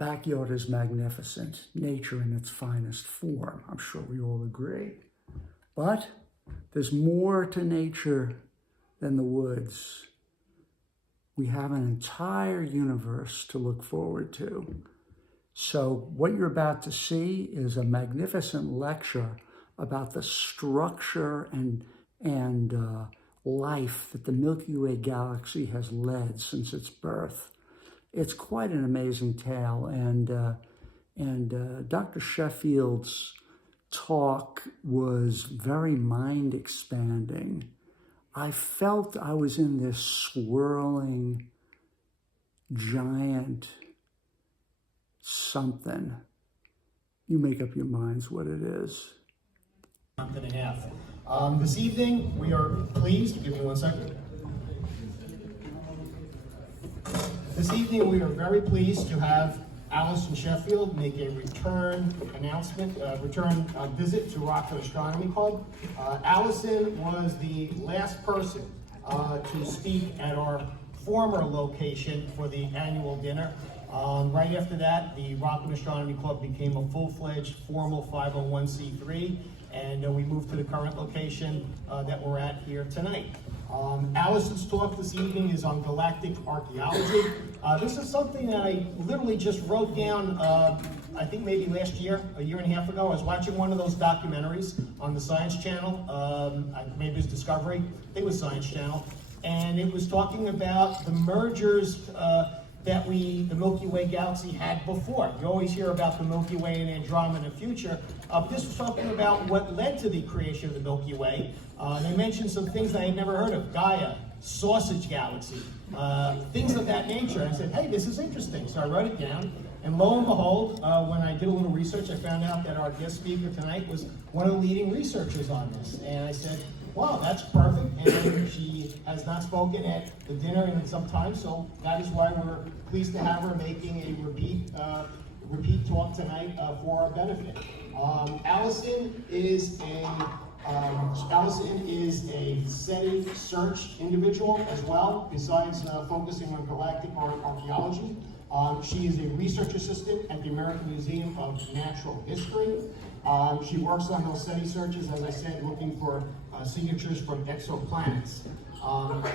backyard is magnificent, nature in its finest form. I'm sure we all agree. But there's more to nature than the woods. We have an entire universe to look forward to. So what you're about to see is a magnificent lecture about the structure and life that the Milky Way galaxy has led since its birth. It's quite an amazing tale, and Dr. Sheffield's talk was very mind-expanding. I felt I was in this swirling, giant something. You make up your minds what it is. Month and a half. This evening, we are pleased, give me 1 second. This evening, we are very pleased to have Allyson Sheffield make a return visit to Rockland Astronomy Club. Allyson was the last person to speak at our former location for the annual dinner. Right after that, the Rockland Astronomy Club became a full-fledged, formal 501c3, and we moved to the current location that we're at here tonight. Allyson's talk this evening is on galactic archaeology. This is something that I literally just wrote down, I think maybe last year, a year and a half ago. I was watching one of those documentaries on the Science Channel, maybe it was Discovery, I think it was Science Channel, and it was talking about the mergers that the Milky Way galaxy had before. You always hear about the Milky Way and Andromeda future. This was talking about what led to the creation of the Milky Way. They mentioned some things that I had never heard of: Gaia, Sausage Galaxy, things of that nature. And I said, hey, this is interesting. So I wrote it down. And lo and behold, when I did a little research, I found out that our guest speaker tonight was one of the leading researchers on this. And I said, wow, that's perfect. And she has not spoken at the dinner in some time, so that is why we're pleased to have her making a repeat talk tonight for our benefit. Allyson is a SETI search individual as well, besides focusing on galactic archaeology. She is a research assistant at the American Museum of Natural History. She works on those SETI searches, as I said, looking for signatures from exoplanets.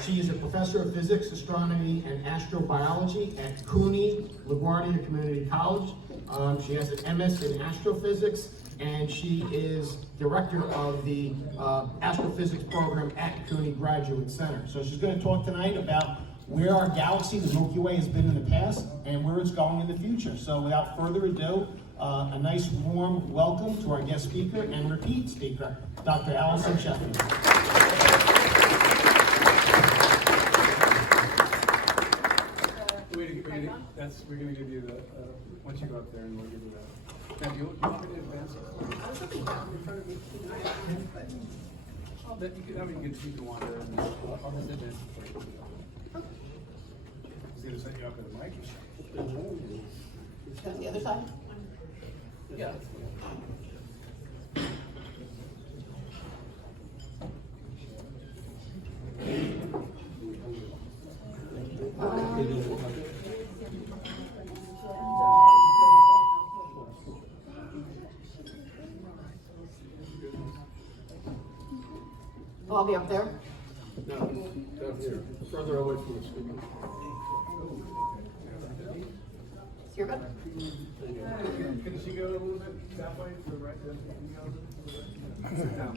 She is a professor of physics, astronomy, and astrobiology at CUNY LaGuardia Community College. She has an MS in astrophysics, and she is director of the astrophysics program at CUNY Graduate Center. So she's going to talk tonight about where our galaxy, the Milky Way, has been in the past and where it's going in the future. So without further ado, a nice warm welcome to our guest speaker and repeat speaker, Dr. Allyson Sheffield. We're going to give you the, once you go up there, and we'll give you that. Now, do you want me to advance it? I was looking down in front of me. Well, you can wander, and I'll just advance it for you. He's going to set you up with a mic. That's the other side? Yeah. I'll be up there. No, down here, further away from the speaker. You're good? Can she go a little bit that way to the right? Sit down.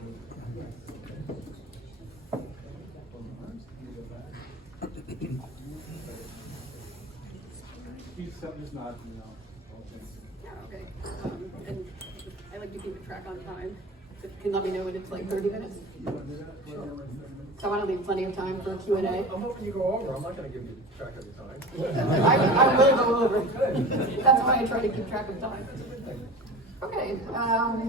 Just nod, Yeah, okay. And I like to keep a track on time. So if you can let me know when it's like 30 minutes. Sure. So I want to leave plenty of time for Q&A. I'm hoping you go over. I'm not going to give you track of the time. I will go over. That's why I try to keep track of time. Okay,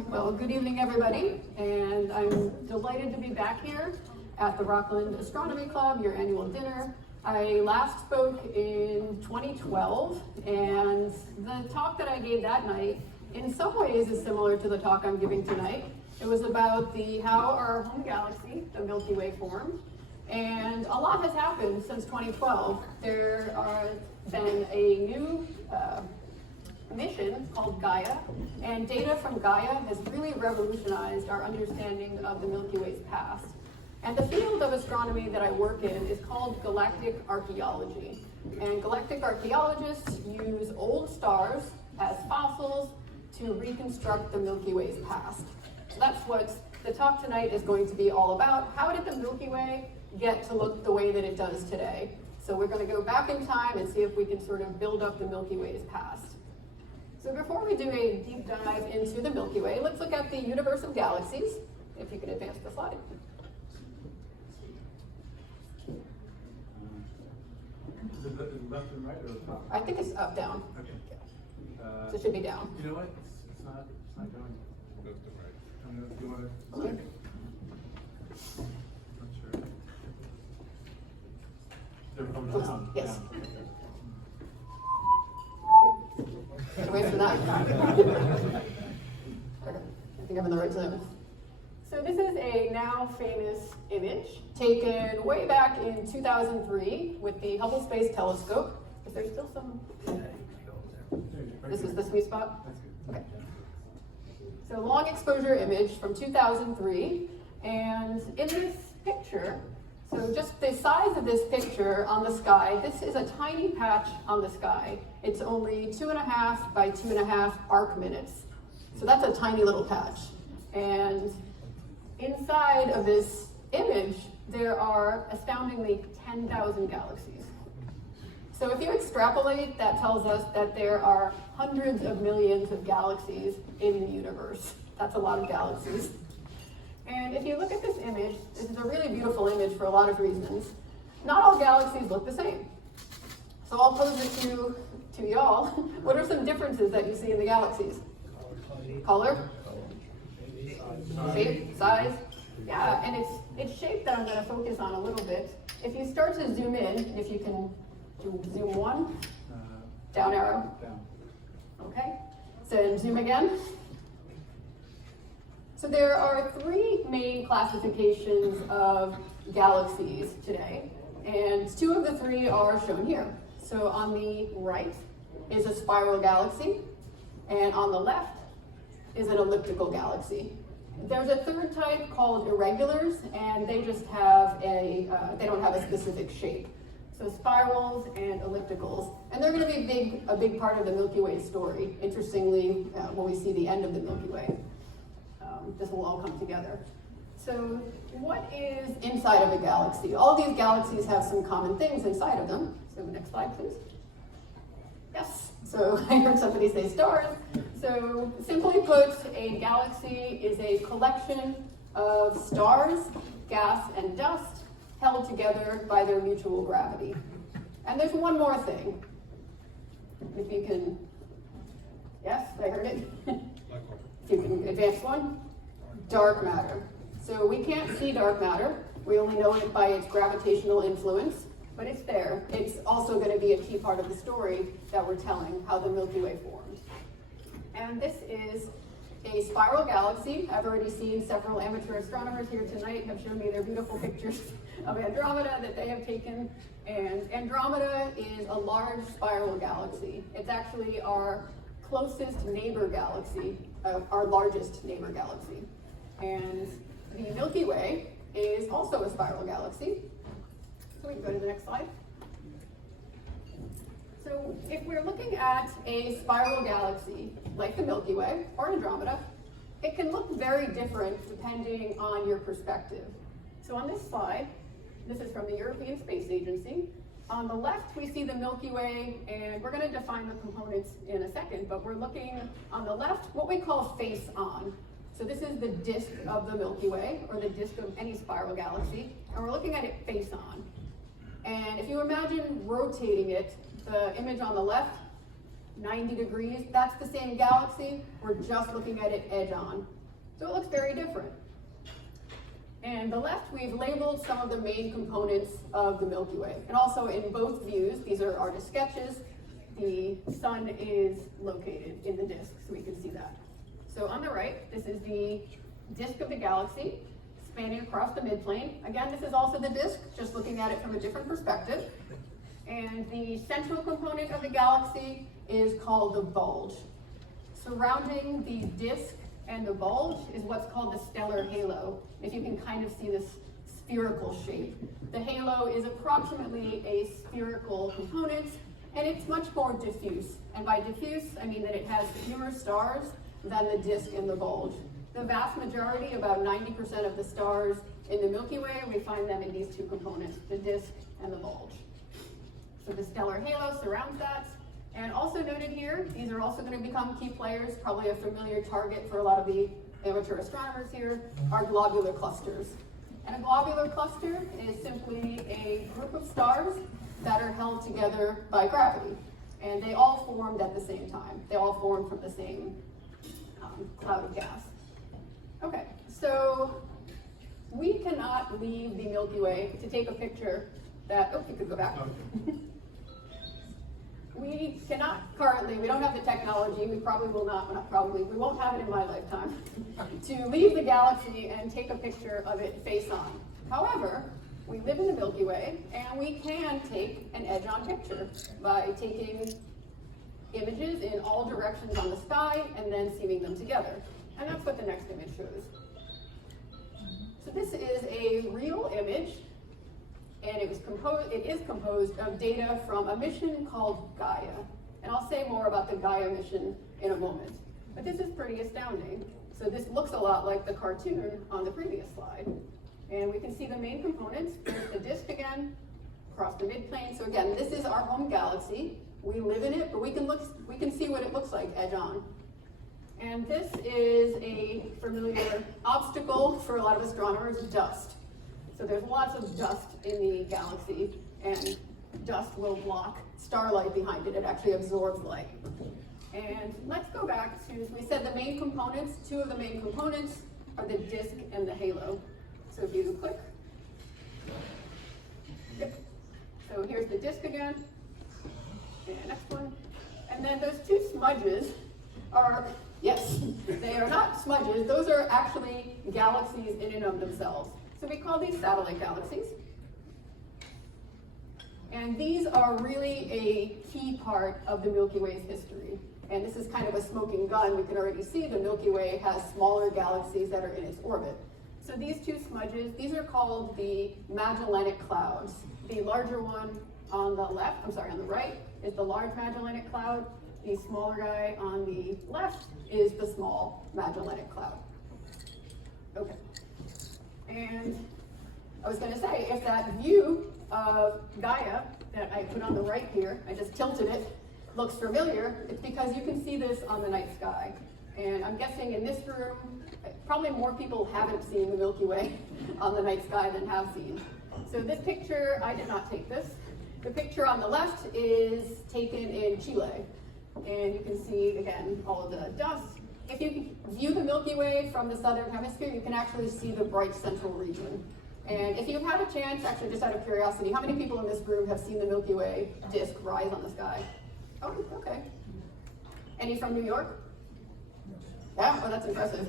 well, good evening, everybody. And I'm delighted to be back here at the Rockland Astronomy Club, your annual dinner. I last spoke in 2012, and the talk that I gave that night in some ways is similar to the talk I'm giving tonight. It was about how our home galaxy, the Milky Way, formed, and a lot has happened since 2012. There has been a new called Gaia, and data from Gaia has really revolutionized our understanding of the Milky Way's past. And the field of astronomy that I work in is called galactic archaeology. And galactic archaeologists use old stars as fossils to reconstruct the Milky Way's past. So that's what the talk tonight is going to be all about. How did the Milky Way get to look the way that it does today? So we're going to go back in time and see if we can sort of build up the Milky Way's past. So before we do a deep dive into the Milky Way, let's look at the universe of galaxies. If you can advance the slide. Is it left and right or top? I think it's up, down. Okay. So it should be down. You know what? It's not going. Left and right. Do you want to? Okay. Not sure. They're coming Oops, down. yes. Down. Wait for that. Okay. I think I'm in the right zone. So this is a now famous image taken way back in 2003 with the Hubble Space Telescope. Is there still some? This is the sweet spot? Okay. So long exposure image from 2003. And in this picture, so just the size of this picture on the sky, this is a tiny patch on the sky. It's only 2.5 by 2.5 arc minutes. So that's a tiny little patch. And inside of this image, there are astoundingly 10,000 galaxies. So if you extrapolate, that tells us that there are hundreds of millions of galaxies in the universe. That's a lot of galaxies. And if you look at this image, this is a really beautiful image for a lot of reasons. Not all galaxies look the same. So I'll pose it to y'all. What are some differences that you see in the galaxies? Color? Shape? Size? Yeah, and it's shape that I'm going to focus on a little bit. If you start to zoom in, if you can zoom one, down arrow. Down. Okay, so zoom again. So there are three main classifications of galaxies today, and two of the three are shown here. So on the right is a spiral galaxy, and on the left is an elliptical galaxy. There's a third type called irregulars, and they just have they don't have a specific shape. So spirals and ellipticals, and they're going to be a big part of the Milky Way story. Interestingly, when we see the end of the Milky Way, this will all come together. So what is inside of a galaxy? All of these galaxies have some common things inside of them. So next slide, please. Yes, so I heard somebody say stars. So simply put, a galaxy is a collection of stars, gas, and dust held together by their mutual gravity. And there's one more thing. If you can, yes, I heard it. If you can advance one. Dark matter. So we can't see dark matter. We only know it by its gravitational influence, but it's there. It's also going to be a key part of the story that we're telling, how the Milky Way formed. And this is a spiral galaxy. I've already seen several amateur astronomers here tonight have shown me their beautiful pictures of Andromeda that they have taken. And Andromeda is a large spiral galaxy. It's actually our closest neighbor galaxy, our largest neighbor galaxy. And the Milky Way is also a spiral galaxy. So we can go to the next slide. So if we're looking at a spiral galaxy like the Milky Way or Andromeda, it can look very different depending on your perspective. So on this slide, this is from the European Space Agency. On the left, we see the Milky Way, and we're going to define the components in a second, but we're looking on the left, what we call face on. So this is the disk of the Milky Way, or the disk of any spiral galaxy, and we're looking at it face on. And if you imagine rotating it, the image on the left, 90 degrees, that's the same galaxy, we're just looking at it edge on. So it looks very different. And the left, we've labeled some of the main components of the Milky Way. And also in both views, these are artist sketches, the sun is located in the disk, so we can see that. So on the right, this is the disk of the galaxy, spanning across the midplane. Again, this is also the disk, just looking at it from a different perspective. And the central component of the galaxy is called the bulge. surrounding the disk and the bulge is what's called the stellar halo. If you can kind of see this spherical shape. The halo is approximately a spherical component, and it's much more diffuse. And by diffuse, I mean that it has fewer stars than the disk and the bulge. The vast majority, about 90% of the stars in the Milky Way, we find them in these two components, the disk and the bulge. So the stellar halo surrounds that. And also noted here, these are also going to become key players, probably a familiar target for a lot of the amateur astronomers here, are globular clusters. And a globular cluster is simply a group of stars that are held together by gravity. And they all formed at the same time. They all formed from the same cloud of gas. Okay, so we cannot leave the Milky Way to take a picture that, oh, you could go back. We cannot currently, we don't have the technology, we probably will not probably, we won't have it in my lifetime, to leave the galaxy and take a picture of it face on. However, we live in the Milky Way, and we can take an edge-on picture by taking images in all directions on the sky and then seaming them together. And that's what the next image shows. So this is a real image, and it is composed of data from a mission called Gaia. And I'll say more about the Gaia mission in a moment. But this is pretty astounding. So this looks a lot like the cartoon on the previous slide. And we can see the main components. Here's the disk again, across the midplane. So again, this is our home galaxy. We live in it, but we can see what it looks like edge on. And this is a familiar obstacle for a lot of astronomers, dust. So there's lots of dust in the galaxy, and dust will block starlight behind it. It actually absorbs light. And let's go back to, we said the main components, two of the main components are the disk and the halo. So if you click, yep. So here's the disk again, and next one. And then those two smudges are, yes, they are not smudges, those are actually galaxies in and of themselves. So we call these satellite galaxies. And these are really a key part of the Milky Way's history. And this is kind of a smoking gun. We can already see the Milky Way has smaller galaxies that are in its orbit. So these two smudges, these are called the Magellanic Clouds. The larger one on the left, on the right, is the Large Magellanic Cloud. The smaller guy on the left is the Small Magellanic Cloud. Okay. And I was going to say, if that view of Gaia that I put on the right here, I just tilted it, looks familiar, it's because you can see this on the night sky. And I'm guessing in this room, probably more people haven't seen the Milky Way on the night sky than have seen. So this picture, I did not take this. The picture on the left is taken in Chile. And you can see, again, all of the dust. If you view the Milky Way from the southern hemisphere, you can actually see the bright central region. And if you've had a chance, actually just out of curiosity, how many people in this room have seen the Milky Way disk rise on the sky? Oh, okay. Any from New York? Yeah, well, that's impressive.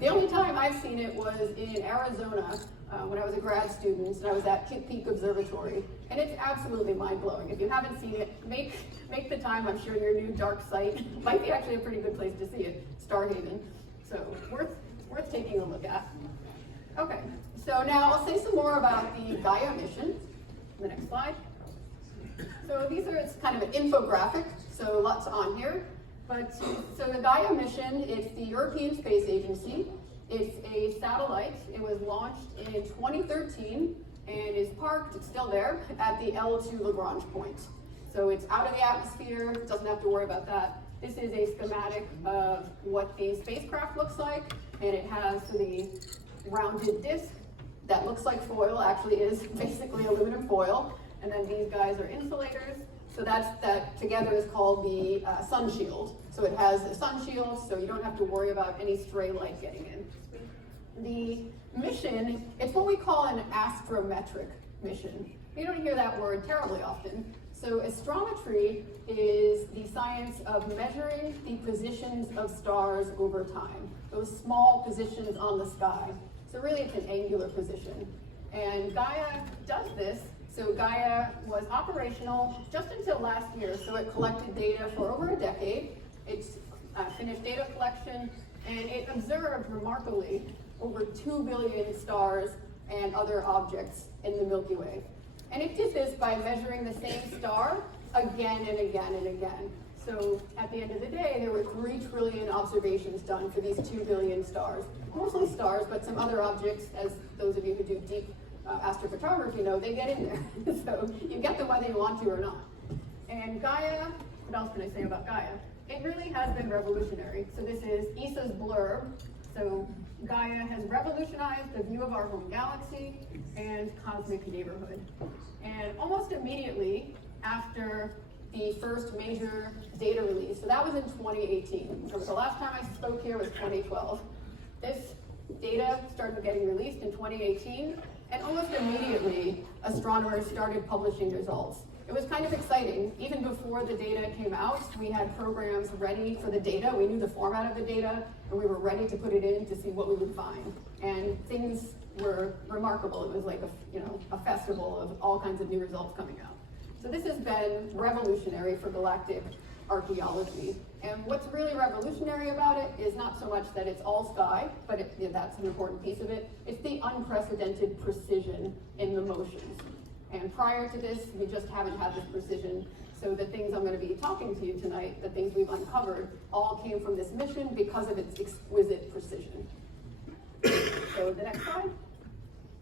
The only time I've seen it was in Arizona when I was a grad student, and I was at Kitt Peak Observatory. And it's absolutely mind-blowing. If you haven't seen it, make the time. I'm sure your new dark site might be actually a pretty good place to see it, Starhaven. So worth taking a look at. Okay, so now I'll say some more about the Gaia mission. The next slide. So it's kind of an infographic, so lots on here. But so the Gaia mission, it's the European Space Agency. It's a satellite. It was launched in 2013 and is parked, it's still there, at the L2 Lagrange point. So it's out of the atmosphere, doesn't have to worry about that. This is a schematic of what the spacecraft looks like, and it has the rounded disc that looks like foil, actually is basically aluminum foil. And then these guys are insulators. So that together is called the sun shield. So it has a sun shield, so you don't have to worry about any stray light getting in. The mission, it's what we call an astrometric mission. You don't hear that word terribly often. So astrometry is the science of measuring the positions of stars over time, those small positions on the sky. So really it's an angular position. And Gaia does this. So Gaia was operational just until last year, so it collected data for over a decade. It's finished data collection, and it observed remarkably over 2 billion stars and other objects in the Milky Way. And it did this by measuring the same star again and again and again. So at the end of the day, there were 3 trillion observations done for these 2 billion stars. Mostly stars, but some other objects, as those of you who do deep astrophotography know, they get in there. So you get them whether you want to or not. And Gaia, what else can I say about Gaia? It really has been revolutionary. So this is ESA's blurb. So Gaia has revolutionized the view of our home galaxy and cosmic neighborhood. And almost immediately after the first major data release, so that was in 2018. So the last time I spoke here was 2012. This data started getting released in 2018, and almost immediately astronomers started publishing results. It was kind of exciting. Even before the data came out, we had programs ready for the data. We knew the format of the data, and we were ready to put it in to see what we would find. And things were remarkable. It was like a festival of all kinds of new results coming out. So this has been revolutionary for galactic archaeology. And what's really revolutionary about it is not so much that it's all sky, but that's an important piece of it. It's the unprecedented precision in the motions. And prior to this, we just haven't had this precision. So the things I'm going to be talking to you tonight, the things we've uncovered, all came from this mission because of its exquisite precision. So the next slide.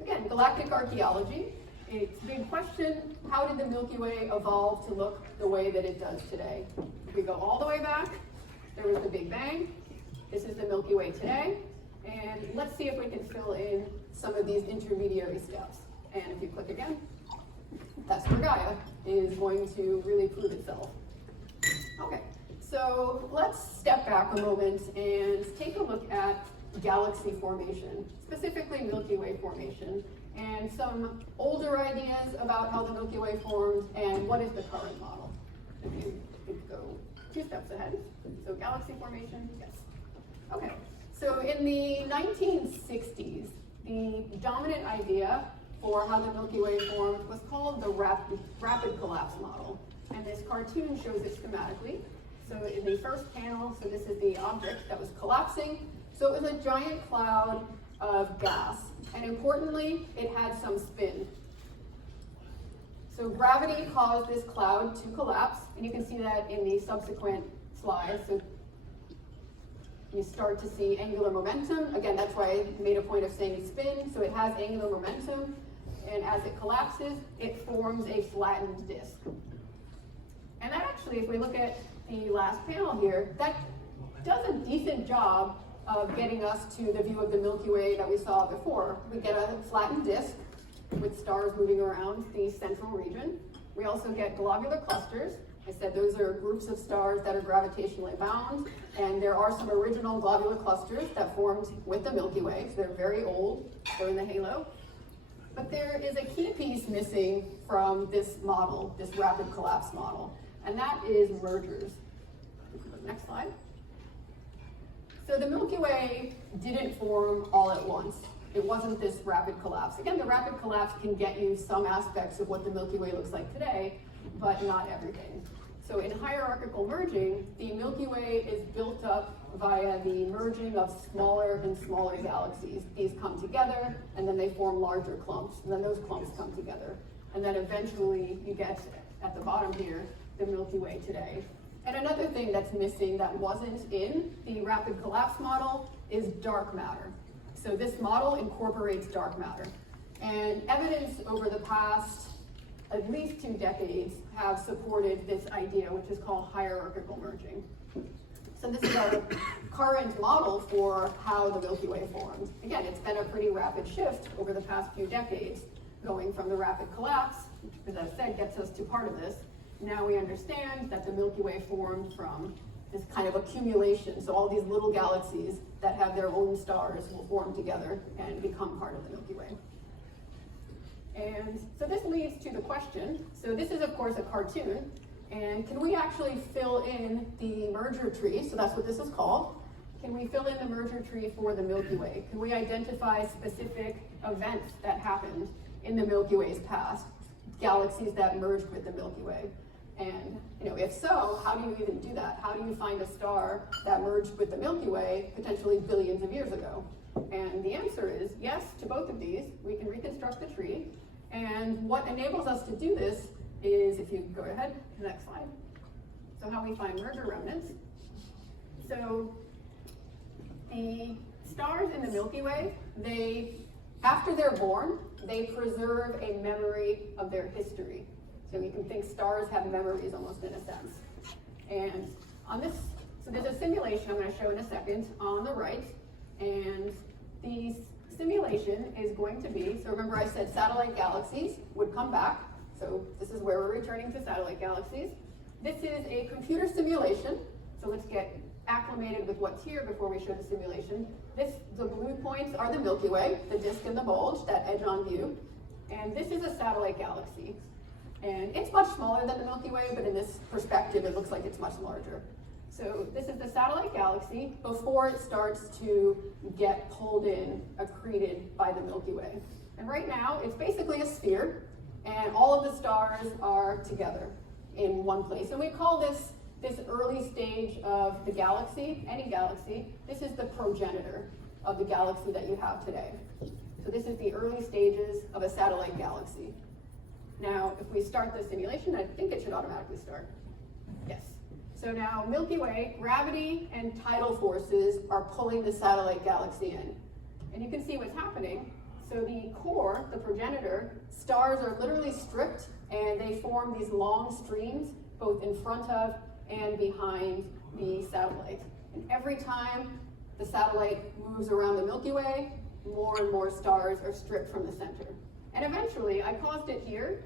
Again, galactic archaeology. It's a big question, how did the Milky Way evolve to look the way that it does today? If we go all the way back, there was the Big Bang. This is the Milky Way today. And let's see if we can fill in some of these intermediary steps. And if you click again, that's where Gaia is going to really prove itself. Okay, so let's step back a moment and take a look at galaxy formation, specifically Milky Way formation, and some older ideas about how the Milky Way formed and what is the current model. If you could go 2 steps ahead. So galaxy formation, yes. Okay, so in the 1960s, the dominant idea for how the Milky Way formed was called the rapid collapse model. And this cartoon shows it schematically. So in the first panel, so this is the object that was collapsing. So it was a giant cloud of gas. And importantly, it had some spin. So gravity caused this cloud to collapse. And you can see that in the subsequent slides. So you start to see angular momentum. Again, that's why I made a point of saying spin. So it has angular momentum. And as it collapses, it forms a flattened disk. And that actually, if we look at the last panel here, that does a decent job of getting us to the view of the Milky Way that we saw before. We get a flattened disk with stars moving around the central region. We also get globular clusters. I said those are groups of stars that are gravitationally bound, and there are some original globular clusters that formed with the Milky Way. So they're very old, they're in the halo. But there is a key piece missing from this model, this rapid collapse model, and that is mergers. Next slide. So the Milky Way didn't form all at once. It wasn't this rapid collapse. Again, the rapid collapse can get you some aspects of what the Milky Way looks like today, but not everything. So in hierarchical merging, the Milky Way is built up via the merging of smaller and smaller galaxies. These come together, and then they form larger clumps, and then those clumps come together. And then eventually you get, at the bottom here, the Milky Way today. And another thing that's missing that wasn't in the rapid collapse model is dark matter. So this model incorporates dark matter. And evidence over the past at least 2 decades have supported this idea, which is called hierarchical merging. So this is our current model for how the Milky Way formed. Again, it's been a pretty rapid shift over the past few decades, going from the rapid collapse, which, as I said, gets us to part of this. Now we understand that the Milky Way formed from this kind of accumulation. So all these little galaxies that have their own stars will form together and become part of the Milky Way. And so this leads to the question. So this is, of course, a cartoon. And can we actually fill in the merger tree? So that's what this is called. Can we fill in the merger tree for the Milky Way? Can we identify specific events that happened in the Milky Way's past, galaxies that merged with the Milky Way? And if so, how do you even do that? How do you find a star that merged with the Milky Way potentially billions of years ago? And the answer is yes to both of these. We can reconstruct the tree. And what enables us to do this is, if you go ahead to the next slide, so how we find merger remnants. So the stars in the Milky Way, after they're born, they preserve a memory of their history. So we can think stars have memories almost in a sense. And on this, so there's a simulation I'm going to show in a second on the right. And the simulation is going to be, so remember I said satellite galaxies would come back. So this is where we're returning to satellite galaxies. This is a computer simulation. So let's get acclimated with what's here before we show the simulation. The blue points are the Milky Way, the disk and the bulge, that edge on view. And this is a satellite galaxy. And it's much smaller than the Milky Way, but in this perspective, it looks like it's much larger. So this is the satellite galaxy before it starts to get pulled in, accreted by the Milky Way. And right now, it's basically a sphere, and all of the stars are together in one place. And we call this early stage of the galaxy, any galaxy, this is the progenitor of the galaxy that you have today. So this is the early stages of a satellite galaxy. Now, if we start the simulation, I think it should automatically start. Yes. So now Milky Way, gravity and tidal forces are pulling the satellite galaxy in. And you can see what's happening. So the core, the progenitor, stars are literally stripped and they form these long streams, both in front of and behind the satellite. And every time the satellite moves around the Milky Way, more and more stars are stripped from the center. And eventually, I caused it here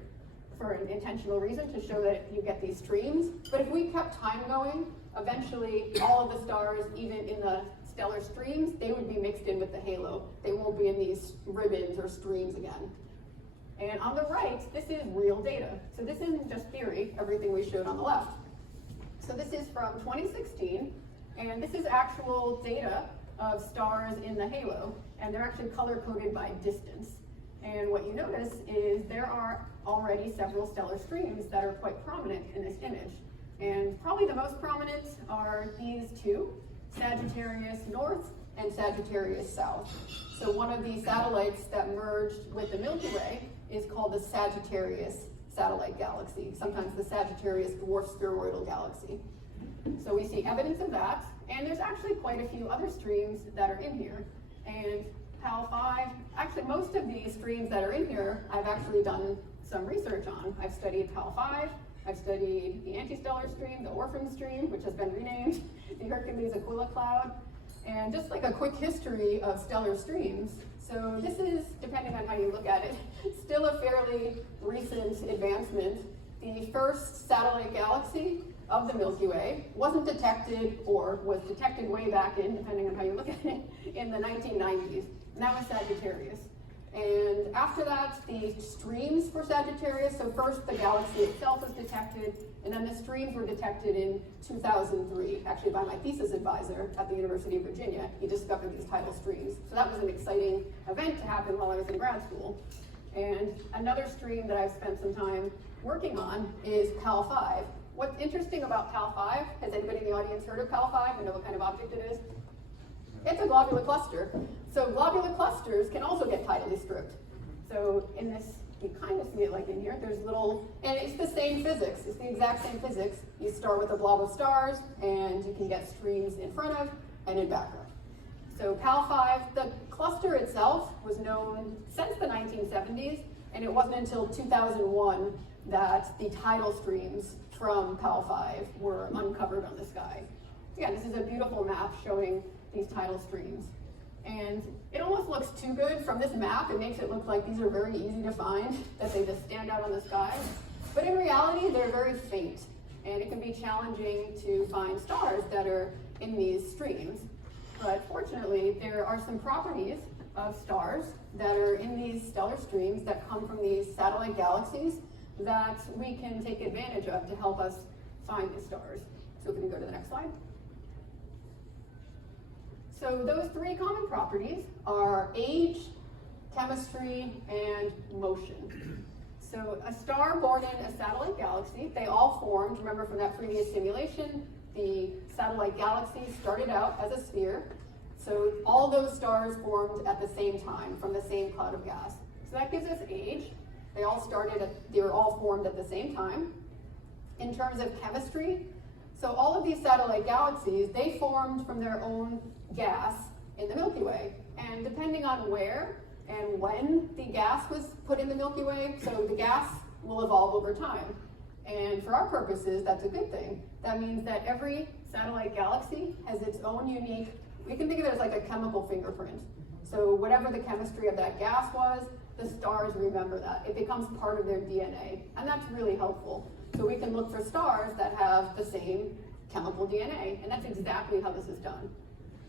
for an intentional reason to show that you get these streams. But if we kept time going, eventually all of the stars, even in the stellar streams, they would be mixed in with the halo. They won't be in these ribbons or streams again. And on the right, this is real data. So this isn't just theory, everything we showed on the left. So this is from 2016, and this is actual data of stars in the halo, and they're actually color-coded by distance. And what you notice is there are already several stellar streams that are quite prominent in this image. And probably the most prominent are these two, Sagittarius North and Sagittarius South. So one of the satellites that merged with the Milky Way is called the Sagittarius satellite galaxy, sometimes the Sagittarius dwarf spheroidal galaxy. So we see evidence of that, and there's actually quite a few other streams that are in here. And PAL 5, actually most of these streams that are in here, I've actually done some research on. I've studied PAL 5, I've studied the antistellar stream, the Orphan stream, which has been renamed the Hercules Aquila cloud, and just like a quick history of stellar streams. So this is, depending on how you look at it, still a fairly recent advancement. The first satellite galaxy of the Milky Way wasn't detected, or was detected way back in, depending on how you look at it, in the 1990s. And that was Sagittarius. And after that, the streams for Sagittarius, so first the galaxy itself was detected, and then the streams were detected in 2003, actually by my thesis advisor at the University of Virginia. He discovered these tidal streams. So that was an exciting event to happen while I was in grad school. And another stream that I've spent some time working on is PAL 5. What's interesting about PAL 5, has anybody in the audience heard of PAL 5 and know what kind of object it is? It's a globular cluster. So globular clusters can also get tidally stripped. So in this, you kind of see it like in here, there's little, and it's the same physics, it's the exact same physics. You start with a blob of stars, and you can get streams in front of and in back of. So PAL 5, the cluster itself was known since the 1970s, and it wasn't until 2001 that the tidal streams from PAL 5 were uncovered on the sky. Yeah, this is a beautiful map showing these tidal streams. And it almost looks too good from this map. It makes it look like these are very easy to find, that they just stand out on the sky. But in reality, they're very faint, and it can be challenging to find stars that are in these streams. But fortunately, there are some properties of stars that are in these stellar streams that come from these satellite galaxies that we can take advantage of to help us find these stars. So we can go to the next slide. So those three common properties are age, chemistry, and motion. So a star born in a satellite galaxy, they all formed, remember from that previous simulation, the satellite galaxy started out as a sphere. So all those stars formed at the same time from the same cloud of gas. So that gives us age. They were all formed at the same time. In terms of chemistry, so all of these satellite galaxies, they formed from their own gas in the Milky Way. And depending on where and when the gas was put in the Milky Way, so the gas will evolve over time. And for our purposes, that's a good thing. That means that every satellite galaxy has its own unique, we can think of it as like a chemical fingerprint. So whatever the chemistry of that gas was, the stars remember that. It becomes part of their DNA, and that's really helpful. So we can look for stars that have the same chemical DNA, and that's exactly how this is done.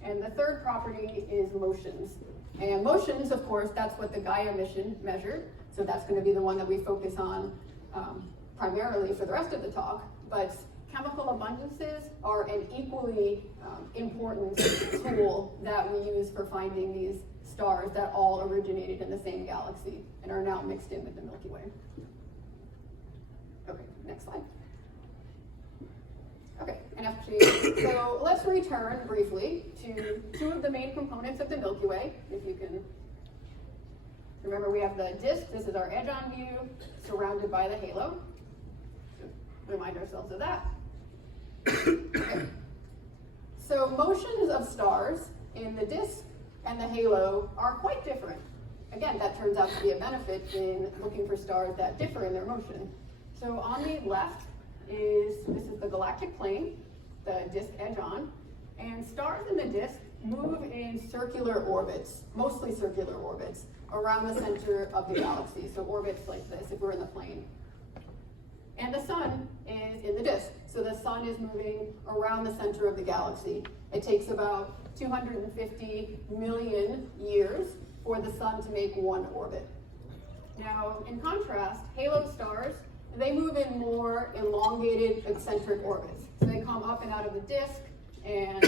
And the third property is motions. And motions, of course, that's what the Gaia mission measured. So that's going to be the one that we focus on primarily for the rest of the talk. But chemical abundances are an equally important tool that we use for finding these stars that all originated in the same galaxy and are now mixed in with the Milky Way. Okay, next slide. Okay, and actually, so let's return briefly to two of the main components of the Milky Way. If you can remember, we have the disk. This is our edge-on view, surrounded by the halo. So remind ourselves of that. Okay. So motions of stars in the disk and the halo are quite different. Again, that turns out to be a benefit in looking for stars that differ in their motion. So on the left this is the galactic plane, the disk edge on, and stars in the disk move in circular orbits, mostly circular orbits, around the center of the galaxy. So orbits like this, if we're in the plane. And the sun is in the disk. So the sun is moving around the center of the galaxy. It takes about 250 million years for the sun to make one orbit. Now, in contrast, halo stars, they move in more elongated eccentric orbits. So they come up and out of the disk, and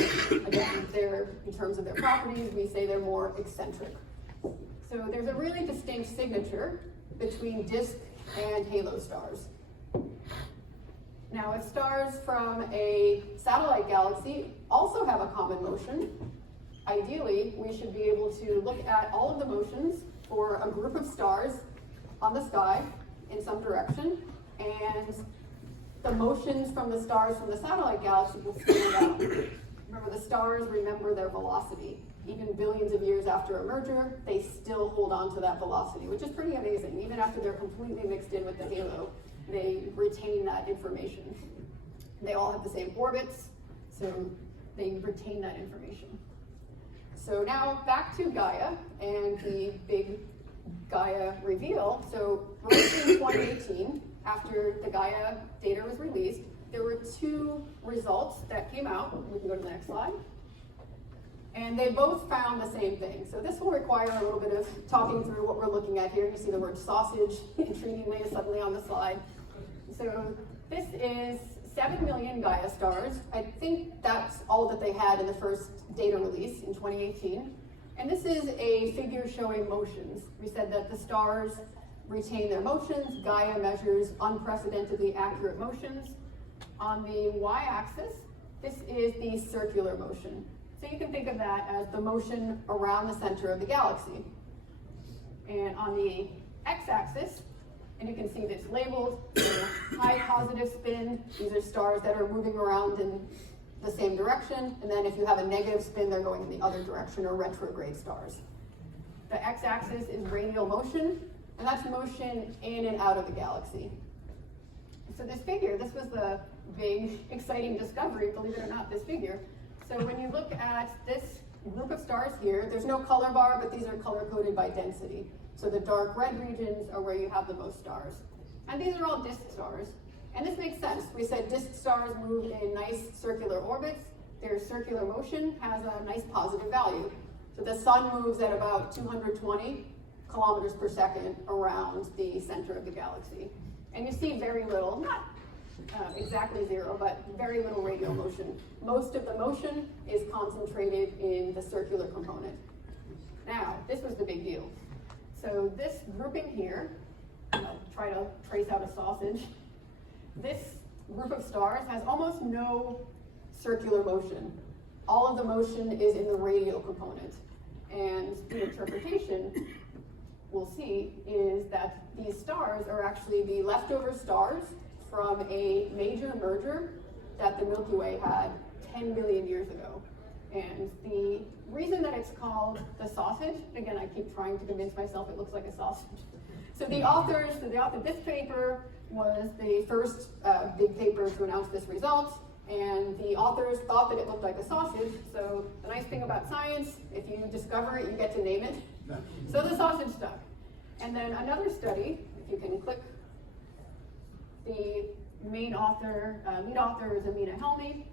again, in terms of their properties, we say they're more eccentric. So there's a really distinct signature between disk and halo stars. Now, if stars from a satellite galaxy also have a common motion, ideally, we should be able to look at all of the motions for a group of stars on the sky in some direction, and the motions from the stars from the satellite galaxy will stand out. Remember, the stars remember their velocity. Even billions of years after a merger, they still hold on to that velocity, which is pretty amazing. Even after they're completely mixed in with the halo, they retain that information. They all have the same orbits, so they retain that information. So now back to Gaia and the big Gaia reveal. So right in 2018, after the Gaia data was released, there were two results that came out. We can go to the next slide. And they both found the same thing. So this will require a little bit of talking through what we're looking at here. You see the word sausage intriguingly suddenly on the slide. So this is 7 million Gaia stars. I think that's all that they had in the first data release in 2018. And this is a figure showing motions. We said that the stars retain their motions. Gaia measures unprecedentedly accurate motions. On the y-axis, this is the circular motion. So you can think of that as the motion around the center of the galaxy. And on the x-axis, and you can see this labeled high positive spin. These are stars that are moving around in the same direction. And then if you have a negative spin, they're going in the other direction, or retrograde stars. The x-axis is radial motion, and that's motion in and out of the galaxy. So this figure, this was the big, exciting discovery, believe it or not, this figure. So when you look at this group of stars here, there's no color bar, but these are color-coded by density. So the dark red regions are where you have the most stars. And these are all disk stars. And this makes sense. We said disk stars move in nice circular orbits. Their circular motion has a nice positive value. So the sun moves at about 220 kilometers per second around the center of the galaxy. And you see very little, not exactly zero, but very little radial motion. Most of the motion is concentrated in the circular component. Now, this was the big deal. So this grouping here try to trace out a sausage. This group of stars has almost no circular motion. All of the motion is in the radial component. And the interpretation we'll see is that these stars are actually the leftover stars from a major merger that the Milky Way had 10 billion years ago. And the reason that it's called the sausage, again, I keep trying to convince myself it looks like a sausage. So the author of this paper was the first big paper to announce this result, and the authors thought that it looked like a sausage. So the nice thing about science, if you discover it, you get to name it. So the sausage stuck. And then another study, if you can click, the main author, lead author is Amina Helmy.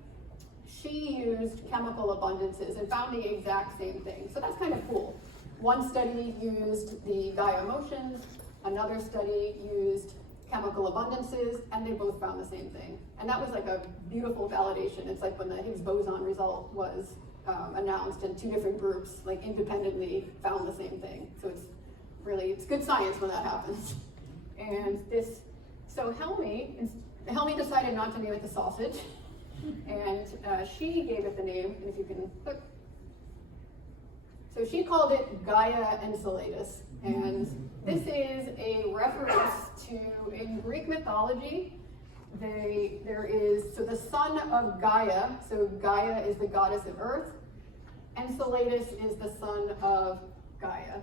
She used chemical abundances and found the exact same thing. So that's kind of cool. One study used the Gaia motions, another study used chemical abundances, and they both found the same thing. And that was like a beautiful validation. It's like when the Higgs boson result was announced and two different groups like independently found the same thing. So it's good science when that happens. And so Helmy decided not to name it the sausage, and she gave it the name, and if you can look, so she called it Gaia Enceladus, and this is a reference to, in Greek mythology, so the son of Gaia, so Gaia is the goddess of earth, Enceladus is the son of Gaia.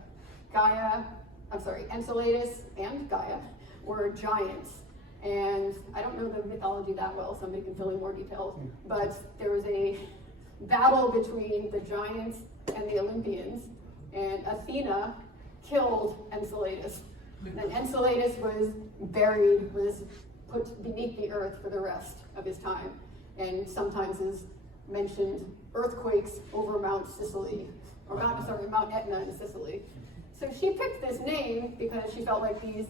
Enceladus and Gaia were giants. And I don't know the mythology that well, somebody can fill in more details, but there was a battle between the giants and the Olympians, and Athena killed Enceladus. And Enceladus was put beneath the earth for the rest of his time, and sometimes is mentioned earthquakes over Mount Etna in Sicily. So she picked this name because she felt like these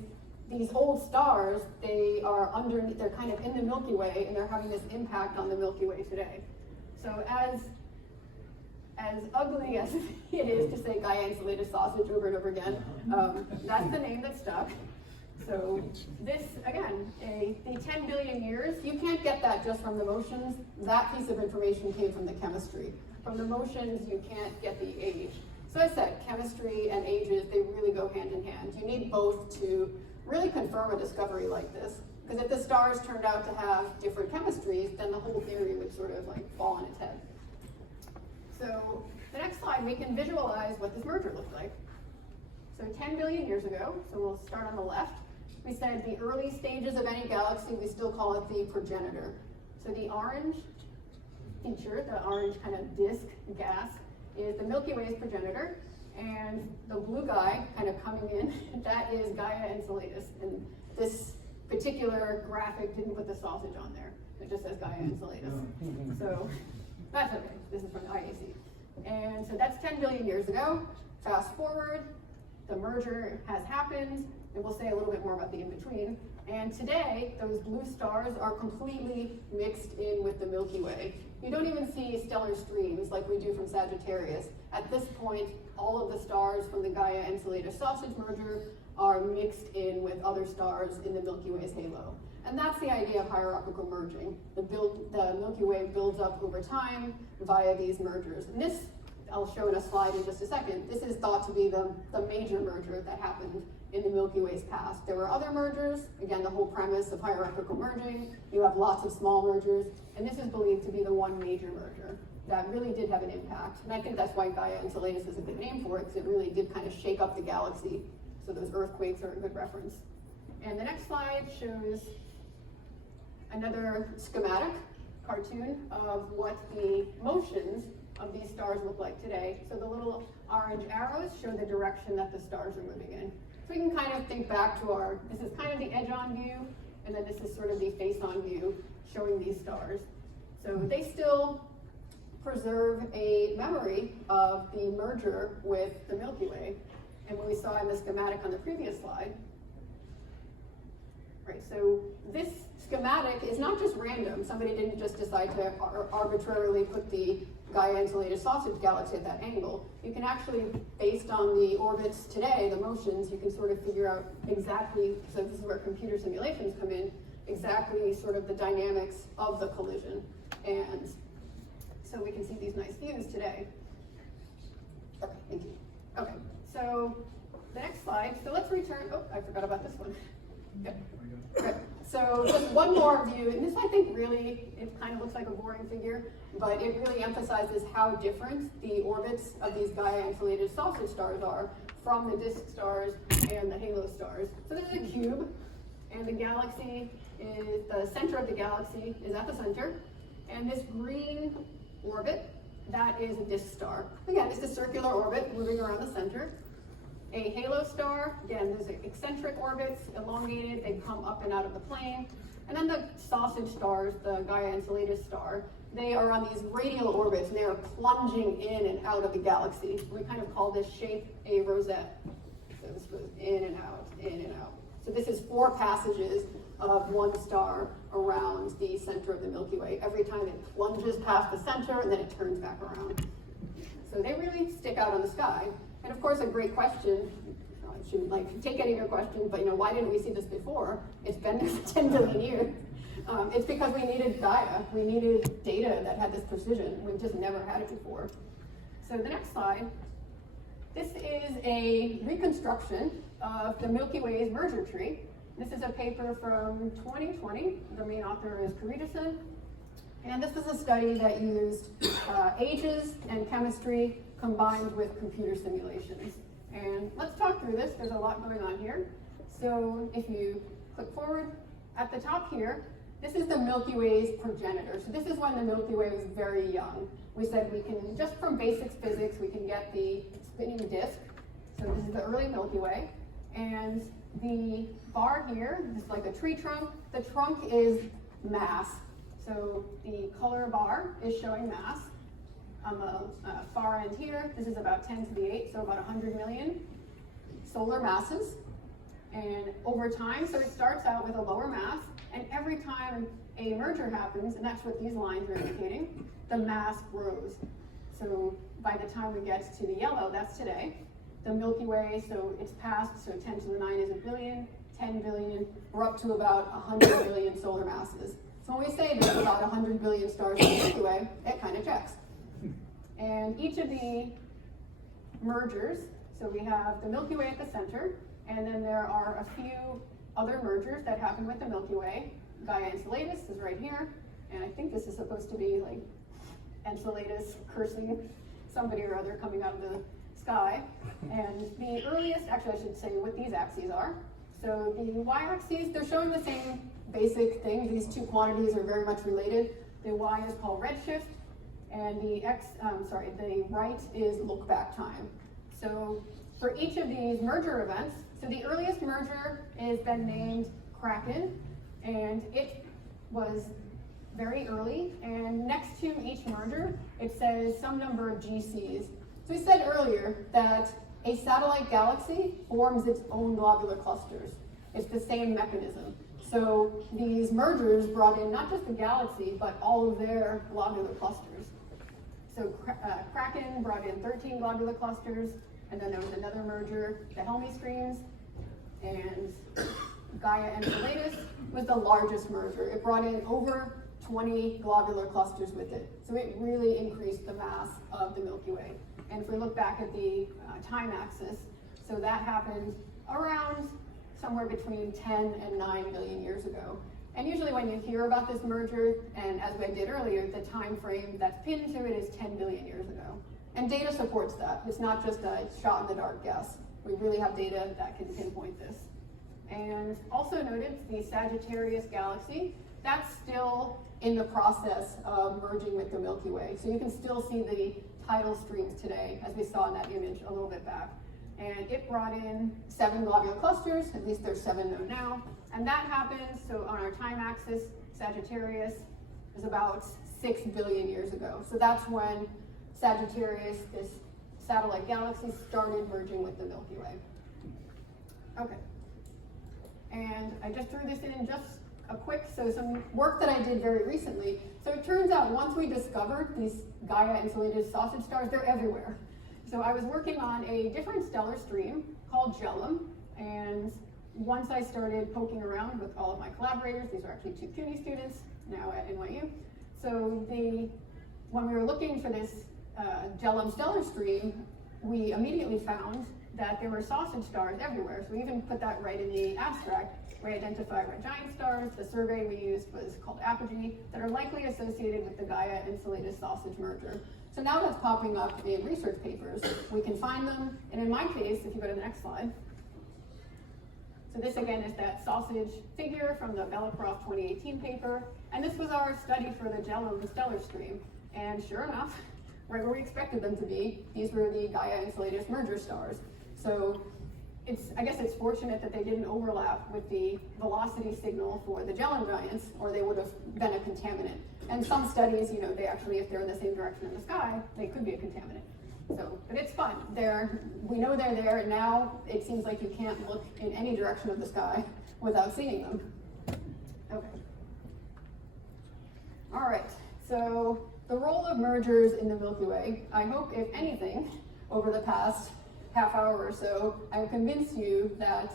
old stars, they're kind of in the Milky Way, and they're having this impact on the Milky Way today. So as ugly as it is to say Gaia Enceladus sausage over and over again, that's the name that stuck. So this, again, the 10 billion years, you can't get that just from the motions. That piece of information came from the chemistry. From the motions, you can't get the age. So as I said, chemistry and ages, they really go hand in hand. You need both to really confirm a discovery like this. Because if the stars turned out to have different chemistries, then the whole theory would sort of like fall on its head. So the next slide, we can visualize what this merger looked like. So 10 billion years ago, so we'll start on the left. We said the early stages of any galaxy, we still call it the progenitor. So the orange feature, the orange kind of disk gas, is the Milky Way's progenitor. And the blue guy kind of coming in, that is Gaia Enceladus. And this particular graphic didn't put the sausage on there. It just says Gaia Enceladus. So that's okay. This is from the IAC. And so that's 10 billion years ago. Fast forward, the merger has happened, and we'll say a little bit more about the in-between. And today, those blue stars are completely mixed in with the Milky Way. You don't even see stellar streams like we do from Sagittarius. At this point, all of the stars from the Gaia Enceladus sausage merger are mixed in with other stars in the Milky Way's halo. And that's the idea of hierarchical merging. The Milky Way builds up over time via these mergers. And this, I'll show in a slide in just a second, this is thought to be the major merger that happened in the Milky Way's past. There were other mergers, again, the whole premise of hierarchical merging. You have lots of small mergers, and this is believed to be the one major merger that really did have an impact. And I think that's why Gaia Enceladus is a good name for it, because it really did kind of shake up the galaxy. So those earthquakes are a good reference. And the next slide shows another schematic cartoon of what the motions of these stars look like today. So the little orange arrows show the direction that the stars are moving in. So we can kind of think back to this is kind of the edge-on view, and then this is sort of the face-on view showing these stars. So they still preserve a memory of the merger with the Milky Way. And what we saw in the schematic on the previous slide, right, so this schematic is not just random. Somebody didn't just decide to arbitrarily put the Gaia Enceladus Sausage Galaxy at that angle, you can actually, based on the orbits today, the motions, you can sort of figure out exactly, so this is where computer simulations come in, exactly sort of the dynamics of the collision. And so we can see these nice views today. Okay, thank you. Okay, so the next slide. So let's return, oh, I forgot about this one. Yep. Good. So just one more view, and this I think really, it kind of looks like a boring figure, but it really emphasizes how different the orbits of these Gaia Enceladus sausage stars are from the disk stars and the halo stars. So this is a cube, and the galaxy is, the center of the galaxy is at the center, and this green orbit, that is a disk star. Again, it's a circular orbit moving around the center. A halo star, again, those are eccentric orbits, elongated, they come up and out of the plane. And then the sausage stars, the Gaia Enceladus star, they are on these radial orbits and they are plunging in and out of the galaxy. We kind of call this shape a rosette. So this goes in and out, in and out. So this is 4 passages of one star around the center of the Milky Way. Every time it plunges past the center and then it turns back around. So they really stick out on the sky. And of course, a great question, I shouldn't take any of your questions, but why didn't we see this before? It's been there for 10 billion years. It's because we needed Gaia. We needed data that had this precision. We've just never had it before. So the next slide, this is a reconstruction of the Milky Way's merger tree. This is a paper from 2020. The main author is Karidison. And this is a study that used ages and chemistry combined with computer simulations. And let's talk through this. There's a lot going on here. So if you click forward, at the top here, this is the Milky Way's progenitor. So this is when the Milky Way was very young. We said we can, just from basic physics, we can get the spinning disk. So this is the early Milky Way. And the bar here is like a tree trunk. The trunk is mass. So the color bar is showing mass. On the far end here, this is about 10 to the 8, so about 100 million solar masses. And over time, so it starts out with a lower mass, and every time a merger happens, and that's what these lines are indicating, the mass grows. So by the time we get to the yellow, that's today, the Milky Way, so it's past, so 10 to the 9 is a billion, 10 billion, we're up to about 100 billion solar masses. So when we say there's about 100 billion stars in the Milky Way, it kind of checks. And each of the mergers, so we have the Milky Way at the center, and then there are a few other mergers that happen with the Milky Way. Gaia Enceladus is right here, and I think this is supposed to be like Enceladus cursing somebody or other coming out of the sky. And the earliest, actually I should say what these axes are. So the y-axes, they're showing the same basic thing. These two quantities are very much related. The y is called redshift, and the the right is look back time. So for each of these merger events, so the earliest merger has been named Kraken, and it was very early, and next to each merger, it says some number of GCs. So we said earlier that a satellite galaxy forms its own globular clusters. It's the same mechanism. So these mergers brought in not just the galaxy, but all of their globular clusters. So Kraken brought in 13 globular clusters, and then there was another merger, the Helmi streams, and Gaia Enceladus was the largest merger. It brought in over 20 globular clusters with it. So it really increased the mass of the Milky Way. And if we look back at the time axis, so that happened around somewhere between 10 and 9 billion years ago. And usually when you hear about this merger, and as I did earlier, the time frame that's pinned to it is 10 billion years ago. And data supports that. It's not just a shot in the dark guess. We really have data that can pinpoint this. And also noted the Sagittarius galaxy, that's still in the process of merging with the Milky Way. So you can still see the tidal streams today, as we saw in that image a little bit back. And it brought in 7 globular clusters, at least there's 7 known now. And that happened, so on our time axis, Sagittarius is about 6 billion years ago. So that's when Sagittarius, this satellite galaxy, started merging with the Milky Way. Okay. And I just threw this in just some work that I did very recently. So it turns out once we discovered these Gaia insulated sausage stars, they're everywhere. So I was working on a different stellar stream called Jellum, and once I started poking around with all of my collaborators, these are actually 2 CUNY students now at NYU. So when we were looking for this Jellum stellar stream, we immediately found that there were sausage stars everywhere. So we even put that right in the abstract. We identified red giant stars. The survey we used was called apogee, that are likely associated with the Gaia insulated sausage merger. So now that's popping up in research papers. We can find them, and in my case, if you go to the next slide, so this again is that sausage figure from the Bellicroft 2018 paper, and this was our study for the Jellum stellar stream. And sure enough, right where we expected them to be, these were the Gaia insulated merger stars. So I guess it's fortunate that they didn't overlap with the velocity signal for the Jellum giants, or they would have been a contaminant. And some studies, they actually, if they're in the same direction in the sky, they could be a contaminant. So, but it's fun. We know they're there, and now it seems like you can't look in any direction of the sky without seeing them. Okay. All right, so the role of mergers in the Milky Way, I hope, if anything, over the past half hour or so, I've convinced you that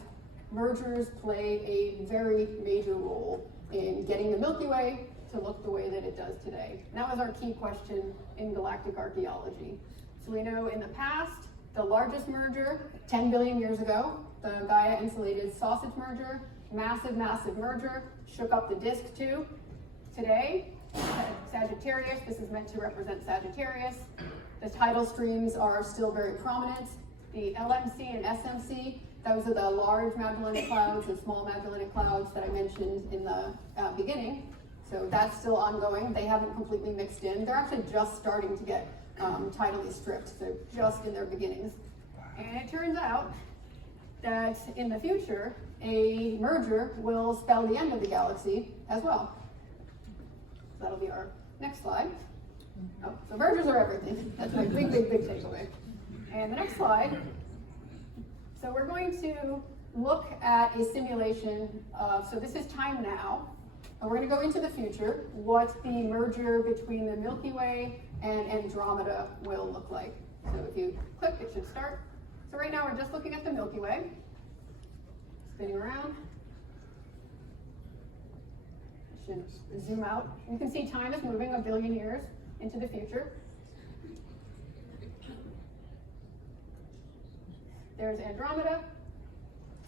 mergers play a very major role in getting the Milky Way to look the way that it does today. And that was our key question in galactic archaeology. So we know in the past, the largest merger, 10 billion years ago, the Gaia insulated sausage merger, massive, massive merger, shook up the disk too. Today, Sagittarius, this is meant to represent Sagittarius. The tidal streams are still very prominent. The LMC and SMC, those are the large Magellanic Clouds and small Magellanic Clouds that I mentioned in the beginning. So that's still ongoing. They haven't completely mixed in. They're actually just starting to get tidally stripped. So just in their beginnings. And it turns out that in the future, a merger will spell the end of the galaxy as well. So that'll be our next slide. Oh, so mergers are everything. That's my big, big, big takeaway. And the next slide. So we're going to look at a simulation of, so this is time now, and we're going to go into the future, what the merger between the Milky Way and Andromeda will look like. So if you click, it should start. So right now we're just looking at the Milky Way, spinning around. It should zoom out. You can see time is moving 1 billion years into the future. There's Andromeda.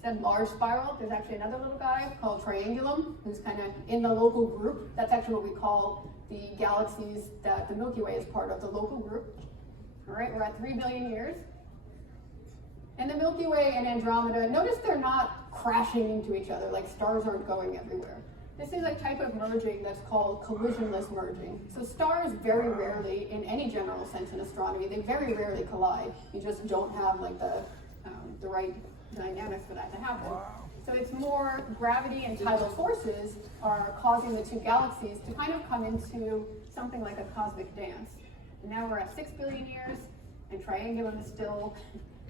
Then large spiral. There's actually another little guy called Triangulum, who's kind of in the local group. That's actually what we call the galaxies that the Milky Way is part of, the local group. All right, we're at 3 billion years. And the Milky Way and Andromeda, notice they're not crashing into each other, like stars aren't going everywhere. This is a type of merging that's called collisionless merging. So stars very rarely, in any general sense in astronomy, they very rarely collide. You just don't have like the right dynamics for that to happen. So it's more gravity and tidal forces are causing the two galaxies to kind of come into something like a cosmic dance. And now we're at 6 billion years, and Triangulum is still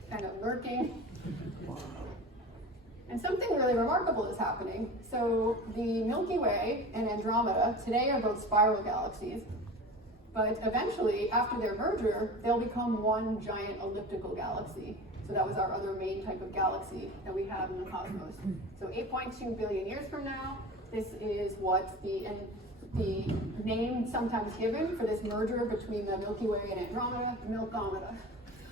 kind of lurking. And something really remarkable is happening. So the Milky Way and Andromeda today are both spiral galaxies, but eventually, after their merger, they'll become one giant elliptical galaxy. So that was our other main type of galaxy that we have in the cosmos. So 8.2 billion years from now, this is what the name sometimes given for this merger between the Milky Way and Andromeda, Milkomeda.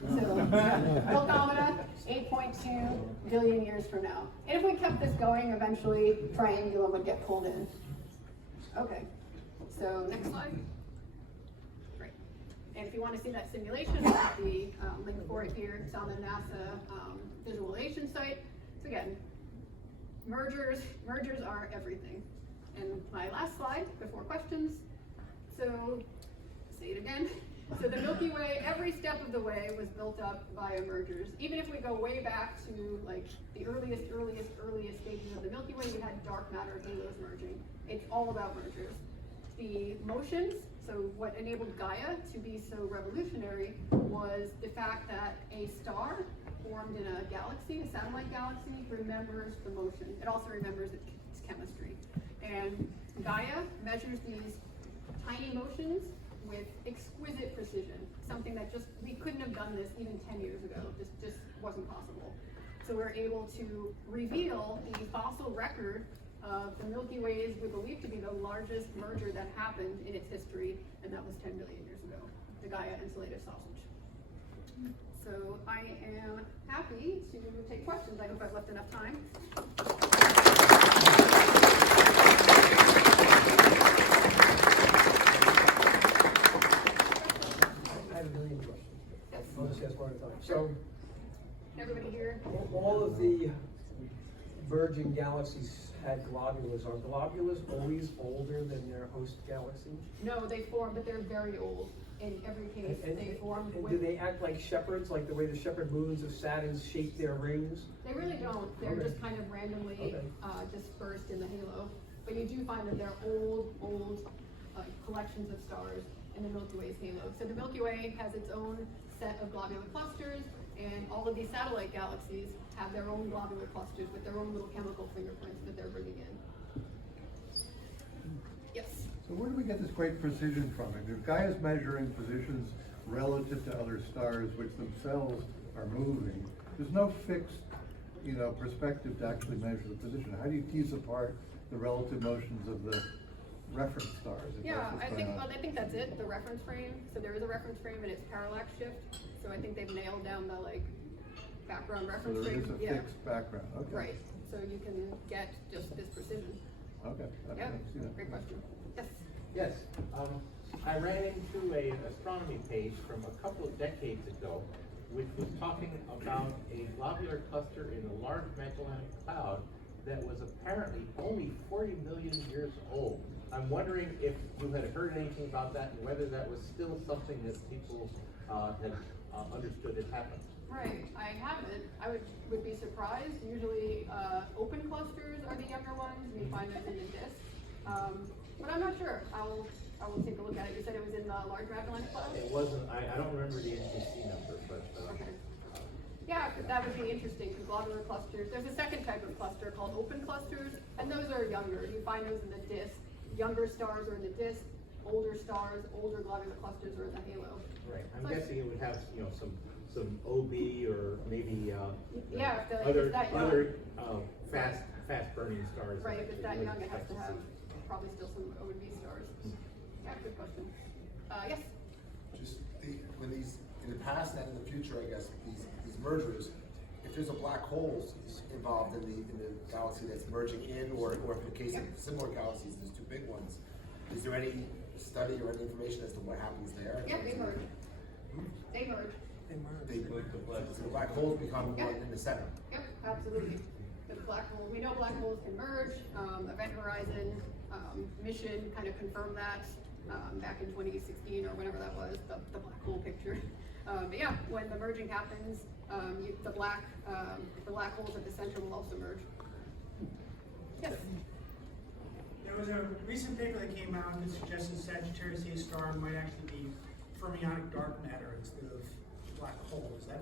So Milkomeda, 8.2 billion years from now. And if we kept this going, eventually Triangulum would get pulled in. Okay, so next slide. Great. And if you want to see that simulation, I'll have the link for it here. It's on the NASA visualization site. So again, mergers are everything. And my last slide before questions. So, say it again. So the Milky Way, every step of the way was built up via mergers. Even if we go way back to like the earliest stages of the Milky Way, we had dark matter halos merging. It's all about mergers. The motions, so what enabled Gaia to be so revolutionary was the fact that a star formed in a galaxy, a satellite galaxy, remembers the motion. It also remembers its chemistry. And Gaia measures these tiny motions with exquisite precision, something that we couldn't have done this even 10 years ago, just wasn't possible. So we're able to reveal the fossil record of the Milky Way is we believe to be the largest merger that happened in its history, and that was 10 billion years ago, the Gaia Enceladus sausage. So I am happy to take questions. I hope I've left enough time. I have a million questions. Yes. I'll just ask one at a time. Sure. So, Everybody here? all of the virgin galaxies had globules. Are globules always older than their host galaxy? No, they form, but they're very old. In every case, they form and with... do they act like shepherds, like the way the shepherd moons of Saturn shape their rings? They really don't. They're Okay. just kind of randomly Okay. dispersed in the halo. But you do find that they're old collections of stars in the Milky Way's halo. So the Milky Way has its own set of globular clusters, and all of these satellite galaxies have their own globular clusters with their own little chemical fingerprints that they're bringing in. Yes? So where do we get this great precision from? If Gaia's measuring positions relative to other stars, which themselves are moving, there's no fixed, perspective to actually measure the position. How do you tease apart the relative motions of the reference stars? Yeah, I think that's it, the reference frame. So there is a reference frame and it's parallax shift. So I think they've nailed down the background So reference there frame. is a fixed background, okay. Right, so you can get just this precision. Okay. Yeah, I see that. great question. Yes? Yes, I ran into an astronomy page from a couple of decades ago, which was talking about a globular cluster in a large Magellanic Cloud that was apparently only 40 million years old. I'm wondering if you had heard anything about that and whether that was still something that people had understood had happened. Right, I haven't. I would be surprised. Usually open clusters are the younger ones. We find those in the disk. But I'm not sure. I will take a look at it. You said it was in the Large Magellanic Cloud? It wasn't, I don't remember the NCC number, but Okay. Yeah, that would be interesting, because globular clusters, there's a second type of cluster called open clusters, and those are younger. You find those in the disk. Younger stars are in the disk, older stars, older globular clusters are in the halo. right. I'm guessing it would have, some OB or maybe Yeah, if other it's that young. fast burning stars. Right, if it's that you young, it has expect to have see. probably still some OB stars. Yeah, good question. Yes? Just when these, in the past and in the future, I guess, these mergers, if there's a black hole involved in the galaxy that's merging in, or if in the case of similar galaxies, there's two big ones, is there any study or any information as to what happens there? Yeah, they merge. They merge. So the black holes become one in the center. Yep, absolutely. The black hole, we know black holes can merge. Event Horizon mission kind of confirmed that back in 2016 or whenever that was, the black hole picture. But yeah, when the merging happens, the black holes at the center will also merge. Yes. There was a recent paper that came out that suggested Sagittarius A star might actually be fermionic dark matter instead of black hole. Does that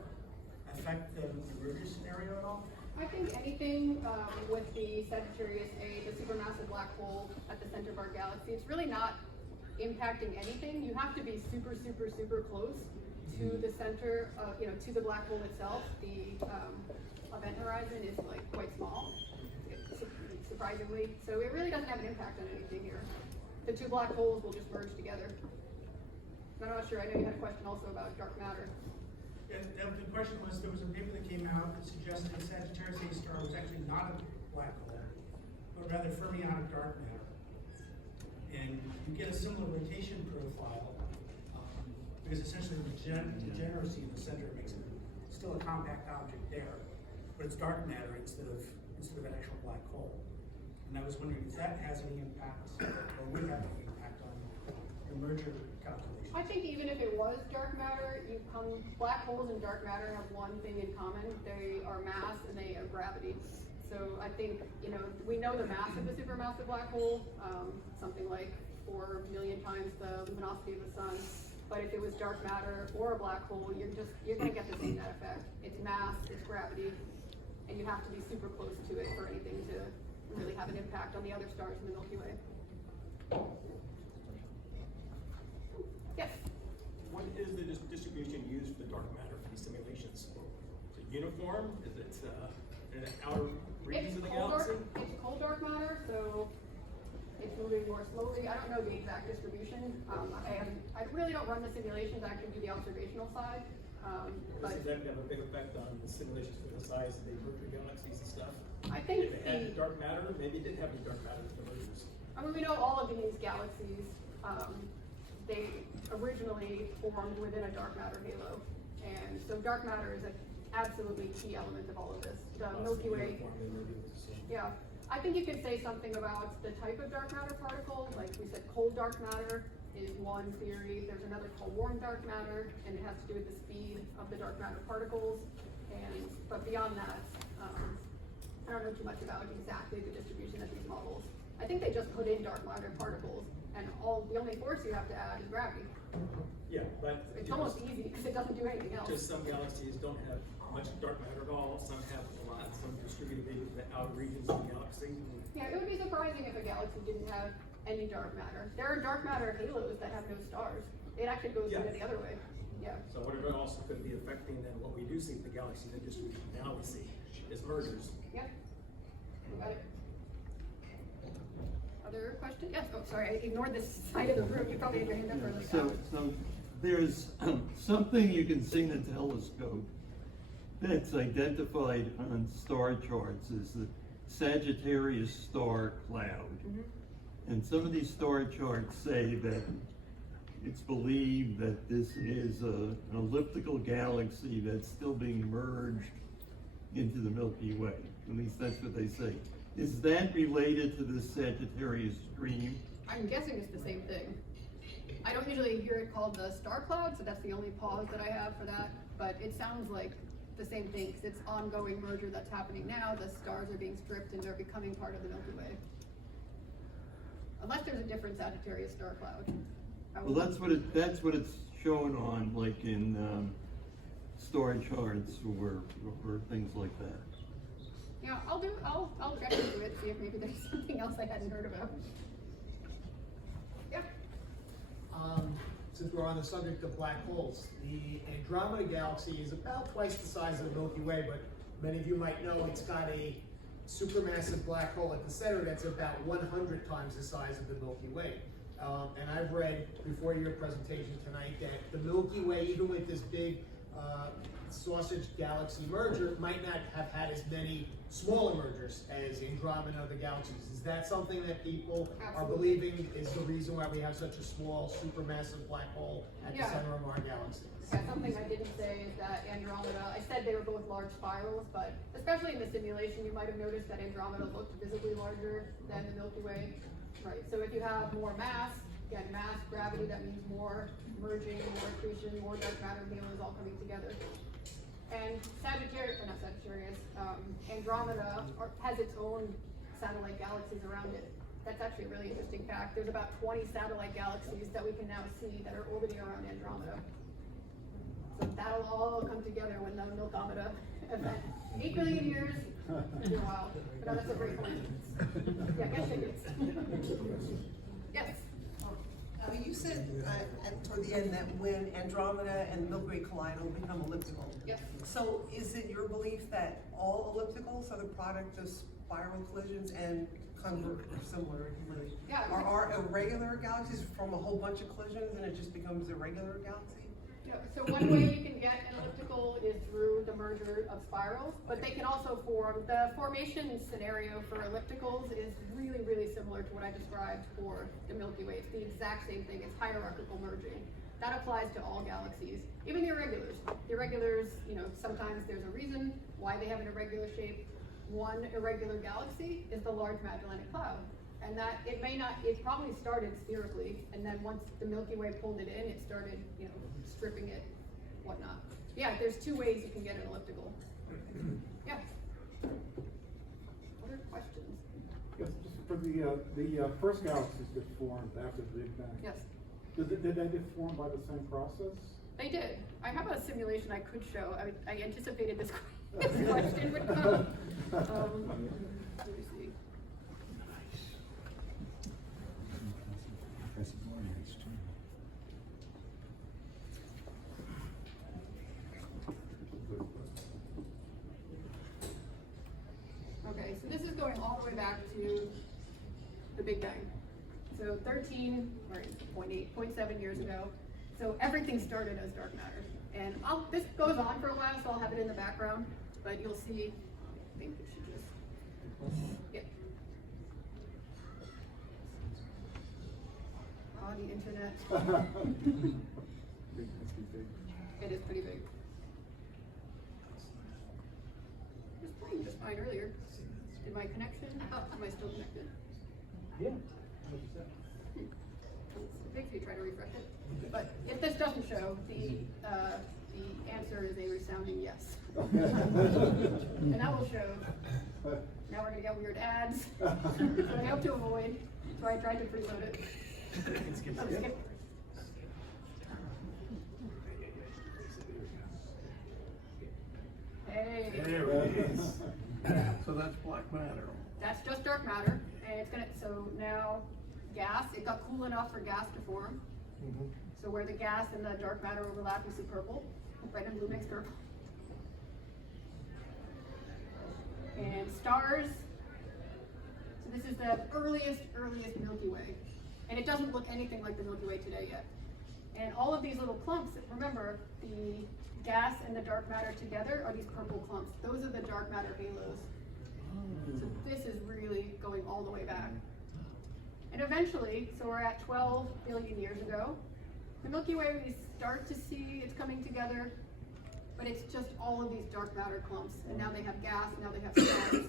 affect the merger scenario at all? I think anything with the Sagittarius A, the supermassive black hole at the center of our galaxy, it's really not impacting anything. You have to be super, super, super close to the center, to the black hole itself. The event horizon is quite small, surprisingly. So it really doesn't have an impact on anything here. The two black holes will just merge together. I'm not sure. I know you had a question also about dark matter. Yeah, the question was, there was a paper that came out that suggested Sagittarius A star was actually not a black hole, but rather fermionic dark matter. And you get a similar rotation profile, because essentially the degeneracy in the center makes it still a compact object there, but it's dark matter instead of an actual black hole. And I was wondering if that has any impact, or would have any impact on the merger calculation. I think even if it was dark matter, black holes and dark matter have one thing in common. They are mass and they are gravity. So I think, we know the mass of the supermassive black hole, something like 4 million times the luminosity of the sun. But if it was dark matter or a black hole, you're gonna get the same net effect. It's mass, it's gravity, and you have to be super close to it for anything to really have an impact on the other stars in the Milky Way. Yes? What is the distribution used for dark matter for these simulations? Is it uniform? Is it in the outer regions of the galaxy? It's cold dark matter, so it's moving more slowly. I don't know the exact distribution. I really don't run the simulations. I actually do the observational side. But Does that have a big effect on the simulations for the size of the merger galaxies and stuff? I think if it had dark matter, maybe it did have the dark matter for the mergers. I mean, we know all of these galaxies, they originally formed within a dark matter halo. And so dark matter is an absolutely key element of all of this. The Milky Way, yeah. I think you could say something about the type of dark matter particle, like we said, cold dark matter is one theory. There's another called warm dark matter, and it has to do with the speed of the dark matter particles. But beyond that, I don't know too much about exactly the distribution of these models. I think they just put in dark matter particles, and the only force you have to add is gravity. Yeah, but It's almost easy because it doesn't do anything else. just some galaxies don't have much dark matter at all. Some have a lot. Some distributed maybe to the outer regions of the galaxy. Yeah, it would be surprising if a galaxy didn't have any dark matter. There are dark matter halos that have no stars. It actually goes the other way. Yeah. So whatever else could be affecting then what we do see in the galaxy, the distribution now we see is mergers. Yeah. You got it. Other question? Yes. Oh, sorry. I ignored this side of the room. You probably had your hand up for like So there's something you can see in a telescope that's identified on star charts as the Sagittarius star cloud. And some of these star charts say that it's believed that this is an elliptical galaxy that's still being merged into the Milky Way. At least that's what they say. Is that related to this Sagittarius stream? I'm guessing it's the same thing. I don't usually hear it called the star cloud, so that's the only pause that I have for that. But it sounds like the same thing, because it's ongoing merger that's happening now. The stars are being stripped and they're becoming part of the Milky Way. Unless there's a different Sagittarius star cloud. Well, that's what it's shown on, like in star charts or things like that. Yeah, I'll check into it, see if maybe there's something else I hadn't heard about. Yeah. Since we're on the subject of black holes, the Andromeda galaxy is about twice the size of the Milky Way, but many of you might know it's got a supermassive black hole at the center that's about 100 times the size of the Milky Way. And I've read before your presentation tonight that the Milky Way, even with this big sausage galaxy merger, might not have had as many smaller mergers as Andromeda of the galaxies. Is that something that people are believing is the reason why we have such a small, supermassive black hole at the center of our galaxy? Yeah, something I didn't say is that Andromeda, I said they were both large spirals, but especially in the simulation, you might have noticed that Andromeda looked visibly larger than the Milky Way. Right, so if you have more mass, again, mass, gravity, that means more merging, more accretion, more dark matter halos all coming together. And Andromeda has its own satellite galaxies around it. That's actually a really interesting fact. There's about 20 satellite galaxies that we can now see that are orbiting around Andromeda. So that'll all come together when the Milkomeda event. 8 billion years, it's been a while. But no, that's a great coincidence. Yeah, guess it is. Yes. You said toward the end that when Andromeda and Milky Way collide, it'll become elliptical. Yes. So is it your belief that all ellipticals are the product of spiral collisions and convergent or similar? Yeah. Are irregular galaxies from a whole bunch of collisions and it just becomes a regular galaxy? Yeah, so one way you can get an elliptical is through the merger of spirals, but they can also form, the formation scenario for ellipticals is really, really similar to what I described for the Milky Way. It's the exact same thing, it's hierarchical merging. That applies to all galaxies, even the irregulars. The irregulars, sometimes there's a reason why they have an irregular shape. One irregular galaxy is the Large Magellanic Cloud. And that it probably started spherically, and then once the Milky Way pulled it in, it started, stripping it, whatnot. Yeah, there's 2 ways you can get an elliptical. Yeah. What are questions? Yes, just for the first galaxies that formed after the Big Bang. Yes. Did they get formed by the same process? They did. I have a simulation I could show. I anticipated this question would come. Let me see. way back to the Big Bang. So 0.7 years ago. So everything started as dark matter. And this goes on for a while, so I'll have it in the background, but you'll see, I think it should just, yeah. Oh, the internet. It is pretty big. It was playing just fine earlier. Did my connection, oh, am I still connected? Yeah. It makes me try to refresh it. But if this doesn't show, the answer is a resounding yes. And that will show. Now we're gonna get weird ads. So I hope to avoid. So I tried to preload it. Skip. Hey. There it is. So that's black matter. That's just dark matter, and it's gonna, so now gas, it got cool enough for gas to form. So where the gas and the dark matter overlap, you see purple. Red and blue makes purple. And stars, so this is the earliest Milky Way. And it doesn't look anything like the Milky Way today yet. And all of these little clumps, remember, the gas and the dark matter together are these purple clumps. Those are the dark matter halos. So this is really going all the way back. And eventually, so we're at 12 billion years ago, the Milky Way, we start to see it's coming together, but it's just all of these dark matter clumps. And now they have gas, and now they have stars.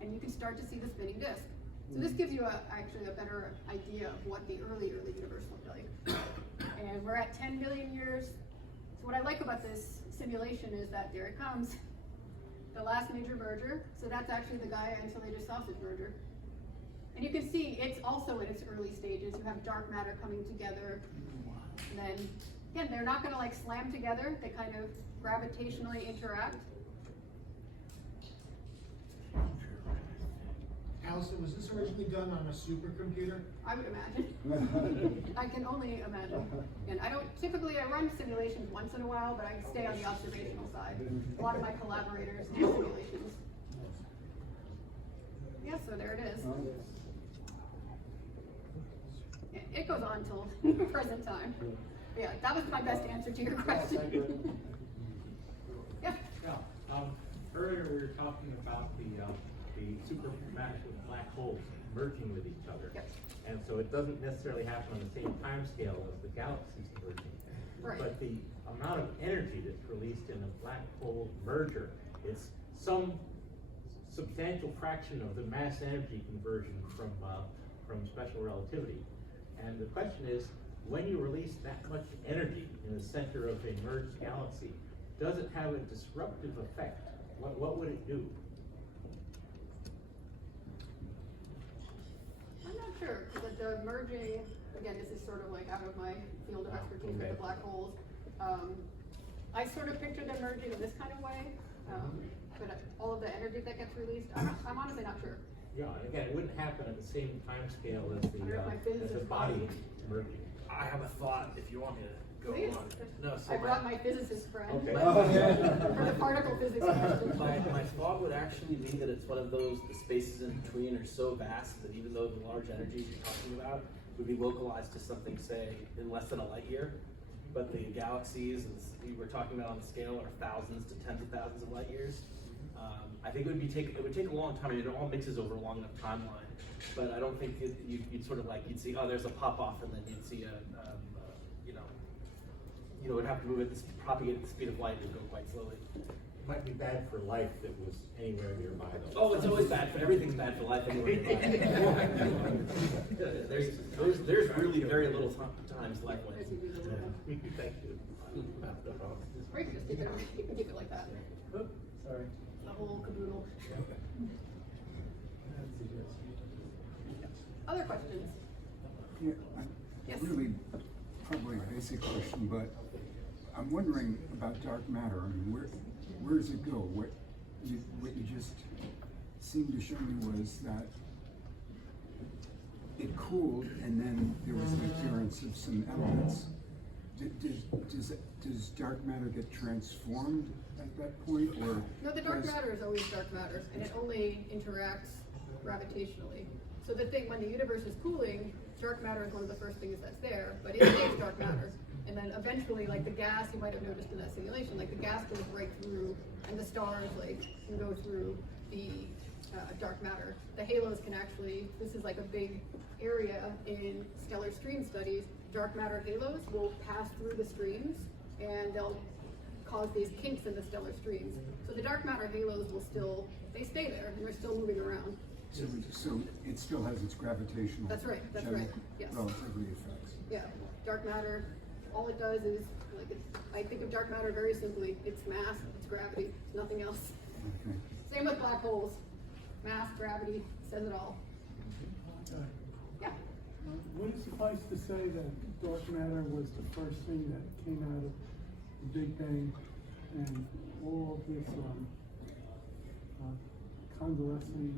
And you can start to see the spinning disk. So this gives you actually a better idea of what the early universe looked like. And we're at 10 billion years. So what I like about this simulation is that there it comes. The last major merger. So that's actually the Gaia insulated sausage merger. And you can see it's also in its early stages. You have dark matter coming together. And then, again, they're not gonna like slam together. They kind of gravitationally interact. Allyson, was this originally done on a supercomputer? I would imagine. I can only imagine. And I run simulations once in a while, but I stay on the observational side. A lot of my collaborators do simulations. Yeah, so there it is. It goes on till present time. But yeah, that was my best answer to your question. Yeah. Earlier we were talking about the supermassive black holes merging with each other. Yep. And so it doesn't necessarily happen on the same time scale as the galaxies merging. Right. But the amount of energy that's released in a black hole merger is some substantial fraction of the mass energy conversion from special relativity. And the question is, when you release that much energy in the center of a merged galaxy, does it have a disruptive effect? What would it do? I'm not sure, because the merging, again, this is sort of like out of my field of expertise with the black holes. I sort of picture them merging in this kind of way, but all of the energy that gets released, I'm honestly not sure. Yeah, and again, it wouldn't happen at the same time scale as the body merging. I have a thought if you want me to go Please. on. No, so I brought my physicist friend Okay. for the particle physics question. my thought would actually be that it's one of those, the spaces in between are so vast that even though the large energies you're talking about would be localized to something, say, in less than a light year, but the galaxies, as we were talking about on the scale, are thousands to tens of thousands of light years. I think it would take a long time. I mean, it all mixes over a long enough timeline, but I don't think you'd sort of like, you'd see, oh, there's a pop off, and then you'd see it would have to move propagate at the speed of light and go quite slowly. It might be bad for life that was anywhere nearby though. Oh, it's always bad for everything's bad for life anyway. there's really very little times life wins. Thank you. Or you can just keep it, you can keep it like that. Oops, sorry. The whole caboodle. Other questions? Yeah, Yes. really, probably a basic question, but I'm wondering about dark matter. I mean, where does it go? What you just seemed to show me was that it cooled, and then there was an appearance of some elements. Does does dark matter get transformed at that point, or? No, the dark does- matter is always dark matter, and it only interacts gravitationally. So the thing, when the universe is cooling, dark matter is one of the first things that's there, but it is dark matter. And then eventually, like the gas, you might have noticed in that simulation, like the gas goes right through, and the stars like can go through the dark matter. The halos can actually, this is like a big area in stellar stream studies. Dark matter halos will pass through the streams, and they'll cause these kinks in the stellar streams. So the dark matter halos will still, they stay there, and they're still moving around. So it still has its gravitational. That's right, general yes. relativity effects. Yeah, dark matter, all it does is, like, I think of dark matter very simply. It's mass, it's gravity, it's nothing else. Okay. Same with black holes. Mass, gravity, says it all. Yeah. Would it suffice to say that dark matter was the first thing that came out of the Big Bang, and all of this convalescing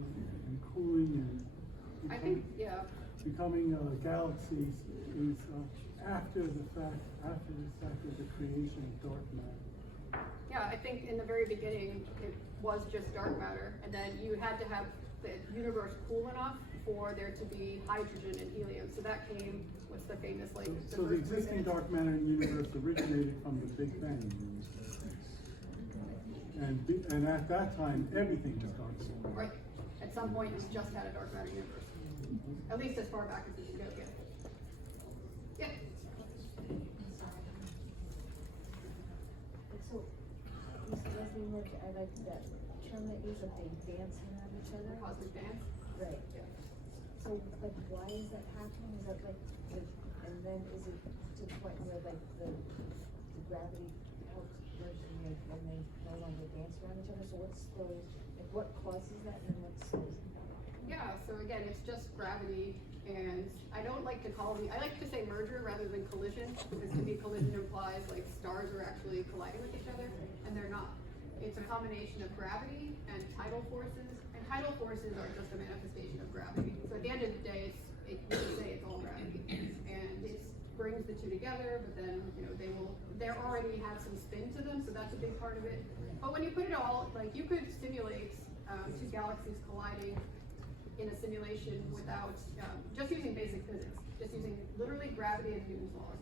and cooling and I think, yeah. becoming galaxies is after the fact of the creation of dark matter? Yeah, I think in the very beginning, it was just dark matter, and then you had to have the universe cool enough for there to be hydrogen and helium. So that came, what's the famous, like, So the existing dark matter in the universe originated from the Big Bang. And at that time, everything was dark matter. Right. At some point, you just had a dark matter universe. At least as far back as you can go, yeah. Yeah. So, Mr. Leslie, I like that term that you used, that they dance around each other. Cosmic dance? Right. So, like, why is that happening? Is that like, and then is it to the point where like the gravity helps merge and they no longer dance around each other? So what's the, like, what causes that and what slows it down? Yeah, so again, it's just gravity, and I don't like to call I like to say merger rather than collision, because to me collision implies like stars are actually colliding with each other, and they're not. It's a combination of gravity and tidal forces, and tidal forces are just a manifestation of gravity. So at the end of the day, you can say it's all gravity, and it brings the two together, but then, you know, they already have some spin to them, so that's a big part of it. But when you put it all, like, you could simulate two galaxies colliding in a simulation without, just using basic physics, just using literally gravity and Newton's laws.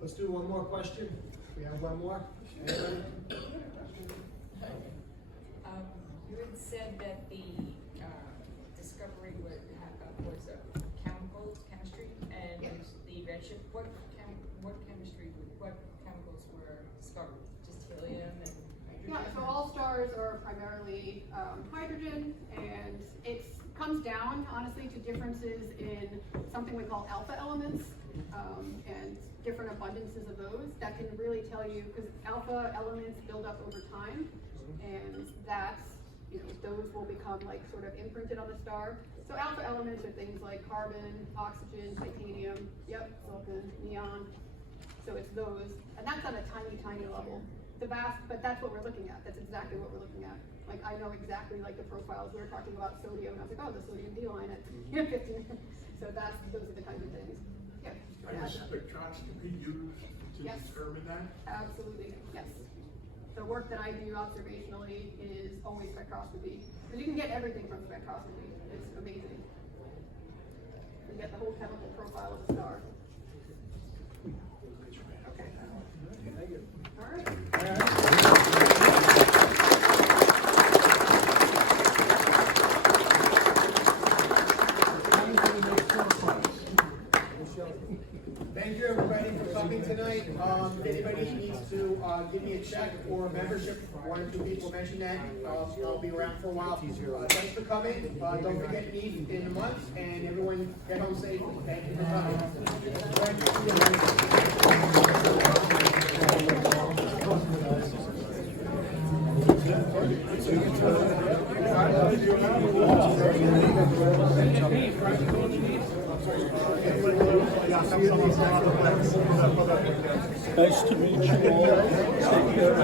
Let's do one more question. We have one more. Anybody? You had said that the discovery was chemistry, and the redshift. What chemistry? What chemicals were discovered? Just helium and hydrogen? Yeah, so all stars are primarily hydrogen, and it comes down, honestly, to differences in something we call alpha elements, and different abundances of those that can really tell you, because alpha elements build up over time, and that's, you know, those will become like sort of imprinted on the star. So alpha elements are things like carbon, oxygen, titanium, silicon, neon. So it's those, and that's on a tiny, tiny level. But that's what we're looking at. That's exactly what we're looking at. Like, I know exactly like the profiles. We were talking about sodium, and I was like, oh, the sodium D line at 15. So those are the kinds of things. Yeah. Are spectroscopy used to determine that? Absolutely, yes. The work that I do observationally is always spectroscopy. Because you can get everything from spectroscopy. It's amazing. You get the whole chemical profile of a star. Okay. All right. Thank you, everybody, for coming tonight. If anybody needs to give me a check or a membership, one or two people mentioned that. I'll be around for a while. Thanks for coming. Don't forget to eat in a month, and everyone get home safe. Thank you Nice to meet you all. Take care.